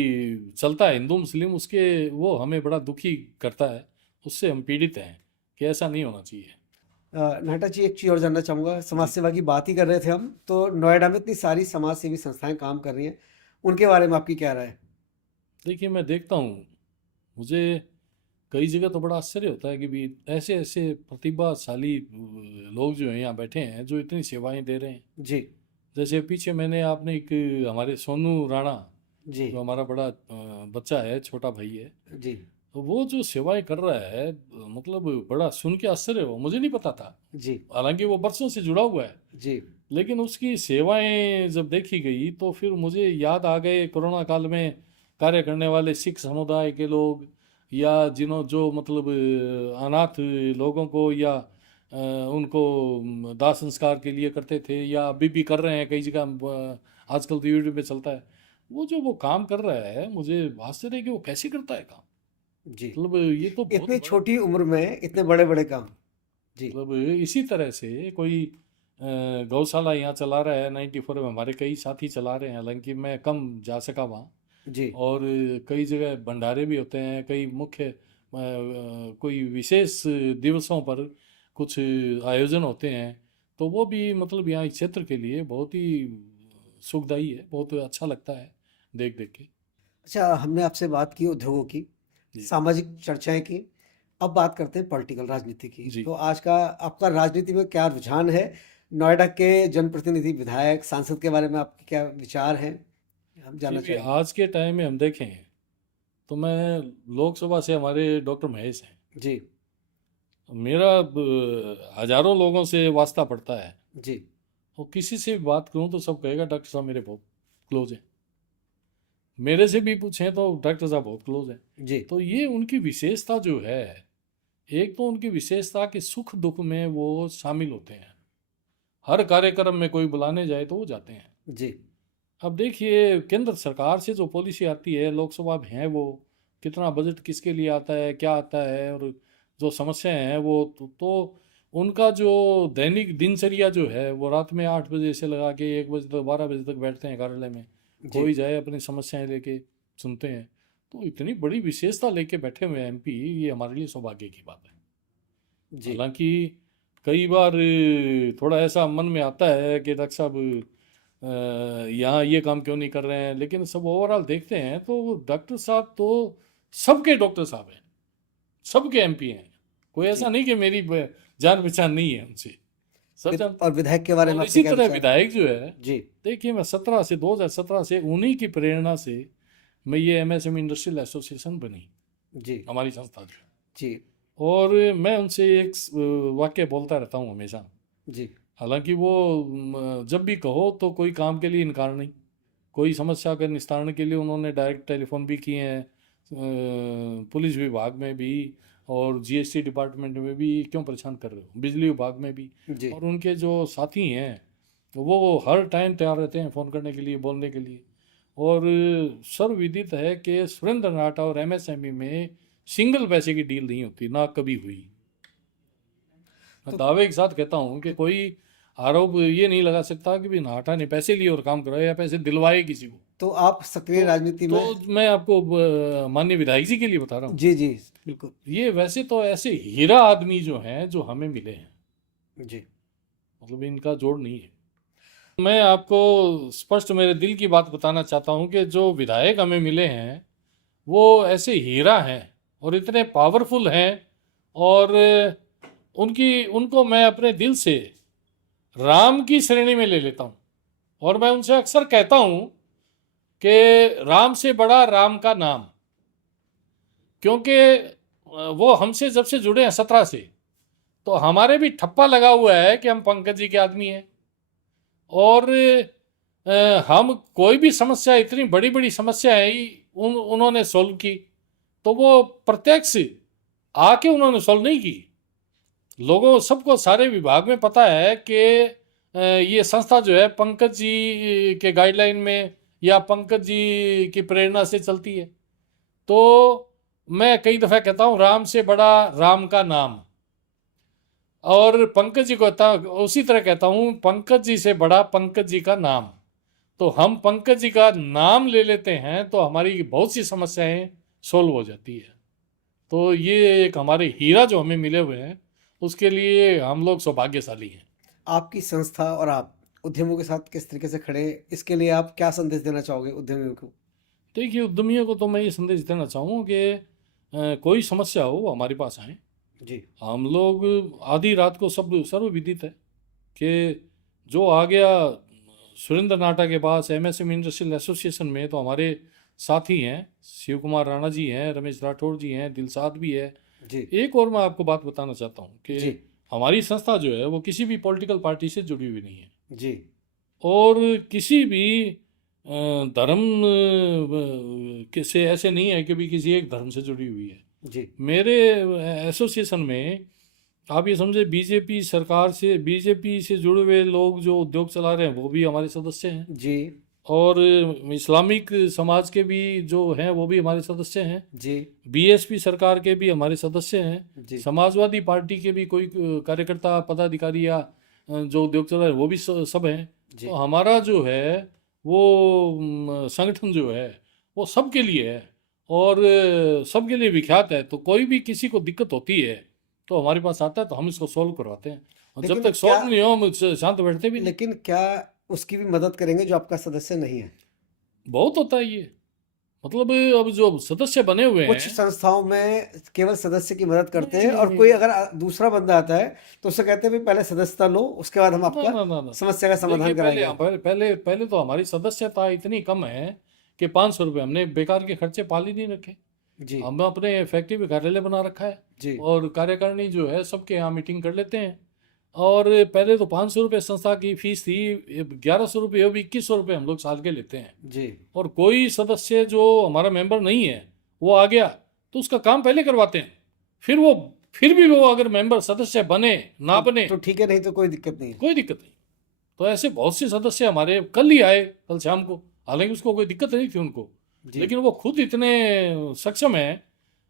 चलता है हिंदू मुस्लिम, उसके वो हमें बड़ा दुखी करता है, उससे हम पीड़ित हैं कि ऐसा नहीं होना चाहिए। नाटा जी, एक चीज़ और जानना चाहूँगा। समाज जी सेवा की बात ही कर रहे थे हम, तो नोएडा में इतनी सारी समाज सेवी संस्थाएं काम कर रही हैं, उनके बारे में आपकी क्या राय है? देखिए, मैं देखता हूँ, मुझे कई जगह तो बड़ा आश्चर्य होता है कि भी ऐसे ऐसे प्रतिभाशाली लोग जो हैं यहाँ बैठे हैं, जो इतनी सेवाएं दे रहे हैं। जी। जैसे पीछे मैंने आपने एक हमारे सोनू राणा, जी। जो हमारा बड़ा बच्चा है, छोटा भाई है, जी। तो वो जो सेवाएं कर रहा है, मतलब बड़ा सुन के आश्चर्य हुआ, मुझे नहीं पता था। जी। हालांकि वो बरसों से जुड़ा हुआ है, जी। लेकिन उसकी सेवाएं जब देखी गई तो फिर मुझे याद आ गए कोरोना काल में कार्य करने वाले सिख समुदाय के लोग, या जो मतलब अनाथ लोगों को, या उनको दाह संस्कार के लिए करते थे, या अभी भी कर रहे हैं कई जगह। आजकल तो यूट्यूब पे चलता है, वो काम कर रहा है, मुझे आश्चर्य है कि वो कैसे करता है काम। जी। मतलब ये तो बहुत इतनी बड़ा, छोटी उम्र में इतने बड़े बड़े काम। जी। मतलब इसी तरह से कोई गौशाला यहाँ चला रहा है 94 में, हमारे कई साथी चला रहे हैं, हालांकि मैं कम जा सका वहाँ। जी। और कई जगह भंडारे भी होते हैं, कई मुख्य कोई विशेष दिवसों पर कुछ आयोजन होते हैं, तो वो भी मतलब यहाँ इस क्षेत्र के लिए बहुत ही सुखदायी है, बहुत अच्छा लगता है देख देख के। अच्छा, हमने आपसे बात की उद्योगों की, जी सामाजिक चर्चाएं की, अब बात करते हैं पॉलिटिकल, राजनीति की। जी। तो आज का आपका राजनीति में क्या रुझान है? नोएडा के जनप्रतिनिधि, विधायक, सांसद के बारे में आपके क्या विचार हैं, हम जानना जी, चाहेंगे। आज के टाइम में हम देखें तो मैं लोकसभा से हमारे डॉक्टर महेश हैं, जी। मेरा हजारों लोगों से वास्ता पड़ता है, जी। और किसी से भी बात करूं तो सब कहेगा डॉक्टर साहब मेरे बहुत क्लोज हैं। मेरे से भी पूछें तो डॉक्टर साहब बहुत क्लोज हैं। जी। तो ये उनकी विशेषता जो है, एक तो उनकी विशेषता कि सुख दुख में वो शामिल होते हैं, हर कार्यक्रम में कोई बुलाने जाए तो वो जाते हैं। जी। अब देखिए, केंद्र सरकार से जो पॉलिसी आती है, लोकसभा में है वो, कितना बजट किसके लिए आता है, क्या आता है, और जो समस्याएं हैं वो तो उनका जो दैनिक दिनचर्या जो है, वो रात में 8 बजे से लगा के 1 बजे तक, 12 बजे तक बैठते हैं कार्यालय में, जी। कोई जाए अपनी समस्याएं लेके सुनते हैं। तो इतनी बड़ी विशेषता लेके बैठे हुए हैं एमपी, ये हमारे लिए सौभाग्य की बात है। जी। हालांकि कई बार थोड़ा ऐसा मन में आता है कि डॉक्टर साहब यहाँ ये काम क्यों नहीं कर रहे हैं, लेकिन सब ओवरऑल देखते हैं तो डॉक्टर साहब तो सबके डॉक्टर साहब हैं, सबके एमपी हैं। कोई जी। ऐसा नहीं कि मेरी जान पहचान नहीं है उनसे, सब जानते और विधायक के बारे हैं। में और आपके इसी क्या तरह विचार हैं? विधायक जो है, जी। देखिए मैं 2017 से उन्हीं की प्रेरणा से मैं ये एमएसएमई इंडस्ट्रियल एसोसिएशन बनी, जी। हमारी संस्था जो है। जी। और मैं उनसे एक वाक्य बोलता रहता हूँ हमेशा, जी। हालांकि वो जब भी कहो तो कोई काम के लिए इनकार नहीं, कोई समस्या के निस्तारण के लिए उन्होंने डायरेक्ट टेलीफोन भी किए हैं, पुलिस विभाग में भी और जीएसटी डिपार्टमेंट में भी, क्यों परेशान कर रहे हो, बिजली विभाग में भी। जी। और उनके जो साथी हैं वो हर टाइम तैयार रहते हैं फ़ोन करने के लिए, बोलने के लिए। और सर्वविदित है कि सुरेंद्र नाटा और एमएसएमई में सिंगल पैसे की डील नहीं होती, ना कभी हुई। मैं दावे के साथ कहता हूँ कि कोई आरोप ये नहीं लगा सकता कि भी नाटा ने पैसे लिए और काम कराए या पैसे दिलवाए किसी को। तो आप सक्रिय राजनीति में? तो मैं आपको माननीय विधायक जी के लिए बता रहा हूँ। जी जी बिल्कुल। ये वैसे तो ऐसे हीरा आदमी जो हैं, जो हमें मिले हैं, जी मतलब इनका जोड़ नहीं है। मैं आपको स्पष्ट मेरे दिल की बात बताना चाहता हूँ कि जो विधायक हमें मिले हैं वो ऐसे हीरा हैं और इतने पावरफुल हैं, और उनको मैं अपने दिल से राम की श्रेणी में ले लेता हूँ। और मैं उनसे अक्सर कहता हूँ कि राम से बड़ा राम का नाम, क्योंकि वो हमसे जब से जुड़े हैं 17 से, तो हमारे भी ठप्पा लगा हुआ है कि हम पंकज जी के आदमी हैं। और हम कोई भी समस्या, इतनी बड़ी बड़ी समस्या है उन्होंने सोल्व की, तो वो प्रत्यक्ष आके उन्होंने सोल्व नहीं की। लोगों सबको सारे विभाग में पता है कि ये संस्था जो है पंकज जी के गाइडलाइन में या पंकज जी की प्रेरणा से चलती है। तो मैं कई दफ़ा कहता हूँ राम से बड़ा राम का नाम, और पंकज जी को उसी तरह कहता हूँ पंकज जी से बड़ा पंकज जी का नाम। तो हम पंकज जी का नाम ले लेते हैं तो हमारी बहुत सी समस्याएं सोल्व हो जाती है। तो ये एक हमारे हीरा जो हमें मिले हुए हैं, उसके लिए हम लोग सौभाग्यशाली हैं। आपकी संस्था और आप उद्यमियों के साथ किस तरीके से खड़े, इसके लिए आप क्या संदेश देना चाहोगे उद्यमियों को? देखिए, उद्यमियों को तो मैं ये संदेश देना चाहूँ कि कोई समस्या हो वो हमारे पास आए। जी हम लोग आधी रात को, सब सर्वविदित है कि जो आ गया सुरेंद्र नाटा के पास एमएसएम इंडस्ट्रियल एसोसिएशन में, तो हमारे साथी हैं, शिव कुमार राणा जी हैं, रमेश राठौड़ जी हैं, दिलसाद भी है। जी एक और मैं आपको बात बताना चाहता हूँ कि जी हमारी संस्था जो है वो किसी भी पॉलिटिकल पार्टी से जुड़ी हुई नहीं है, जी और किसी भी धर्म से ऐसे नहीं है कि भी किसी एक धर्म से जुड़ी हुई है। जी मेरे एसोसिएशन में आप ये समझे बीजेपी सरकार से, बीजेपी से जुड़े हुए लोग जो उद्योग चला रहे हैं वो भी हमारे सदस्य हैं, जी और इस्लामिक समाज के भी जो हैं वो भी हमारे सदस्य हैं, जी बीएसपी सरकार के भी हमारे सदस्य हैं, जी समाजवादी पार्टी के भी कोई कार्यकर्ता पदाधिकारी या जो उद्योग चला रहे हैं वो भी सब हैं। जी तो हमारा जो है वो संगठन जो है वो सबके लिए है, और सबके लिए विख्यात है। तो कोई भी किसी को दिक्कत होती है तो हमारे पास आता है, तो हम इसको सॉल्व करवाते हैं, और जब लेकिन तक सॉल्व क्या नहीं हो हम शांत बैठते भी नहीं। लेकिन क्या उसकी भी मदद करेंगे जो आपका सदस्य नहीं है? बहुत होता है ये, मतलब अब जो सदस्य बने हुए कुछ हैं। संस्थाओं में केवल सदस्य की मदद करते नहीं हैं, नहीं और नहीं कोई नहीं, अगर दूसरा बंदा आता है तो उससे कहते हैं भाई पहले सदस्यता लो, उसके बाद हम ना आपका ना ना ना, समस्या का देखिए समाधान पहले कराएंगे। पहले पहले तो हमारी सदस्यता इतनी कम है कि 500 रुपये हमने बेकार के खर्चे पाल ही नहीं रखे। जी हमने अपने फैक्ट्री में कार्यालय बना रखा है, जी और कार्यकारिणी जो है सबके यहाँ मीटिंग कर लेते हैं। और पहले तो 500 रुपये संस्था की फीस थी, 1100 रुपये, अब 2100 रुपये हम लोग साल के लेते हैं। जी और कोई सदस्य जो हमारा मेंबर नहीं है वो आ गया तो उसका काम पहले करवाते हैं, फिर भी वो अगर मेंबर सदस्य बने ना बने तो ठीक है, नहीं तो कोई दिक्कत नहीं है। कोई दिक्कत नहीं। तो ऐसे बहुत से सदस्य हमारे कल ही आए, कल शाम को, हालांकि उसको कोई दिक्कत नहीं थी उनको, जी लेकिन वो खुद इतने सक्षम हैं।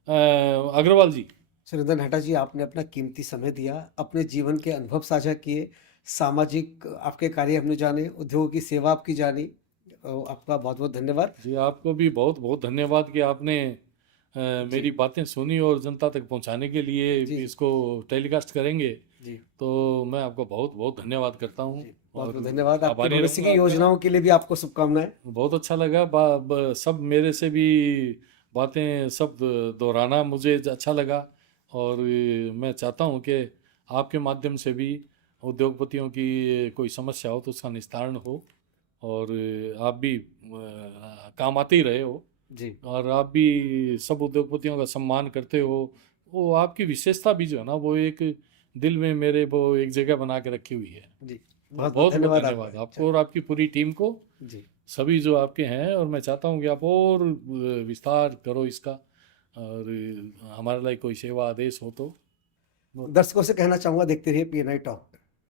अग्रवाल जी, सुरेंद्र नाटा जी, आपने अपना कीमती समय दिया, अपने जीवन के अनुभव साझा किए, सामाजिक आपके कार्य हमने जाने, उद्योग की सेवा आपकी जानी। आपका बहुत बहुत धन्यवाद। जी आपको भी बहुत बहुत धन्यवाद कि आपने जी मेरी बातें सुनी और जनता तक पहुंचाने के लिए जी इसको टेलीकास्ट करेंगे। जी तो मैं आपको बहुत बहुत धन्यवाद करता हूँ, जी बहुत और बहुत धन्यवाद। आपके आभारी भविष्य की रहूँगा आपका। योजनाओं के लिए भी आपको शुभकामनाएं। बहुत अच्छा लगा, सब मेरे से भी बातें सब दोहराना मुझे अच्छा लगा, और मैं चाहता हूँ कि आपके माध्यम से भी उद्योगपतियों की कोई समस्या हो तो उसका निस्तारण हो, और आप भी काम आते ही रहे हो, जी और आप भी सब उद्योगपतियों का सम्मान करते हो। वो आपकी विशेषता भी जो है ना, वो एक दिल में मेरे वो एक जगह बना के रखी हुई है। जी, बहुत बहुत बहुत धन्यवाद आपको और आपकी पूरी टीम को, जी। सभी जो आपके हैं। और मैं चाहता हूँ कि आप और विस्तार करो इसका, और हमारे लिए कोई सेवा आदेश हो तो। दर्शकों से कहना चाहूंगा, देखते रहिए PNI टॉक।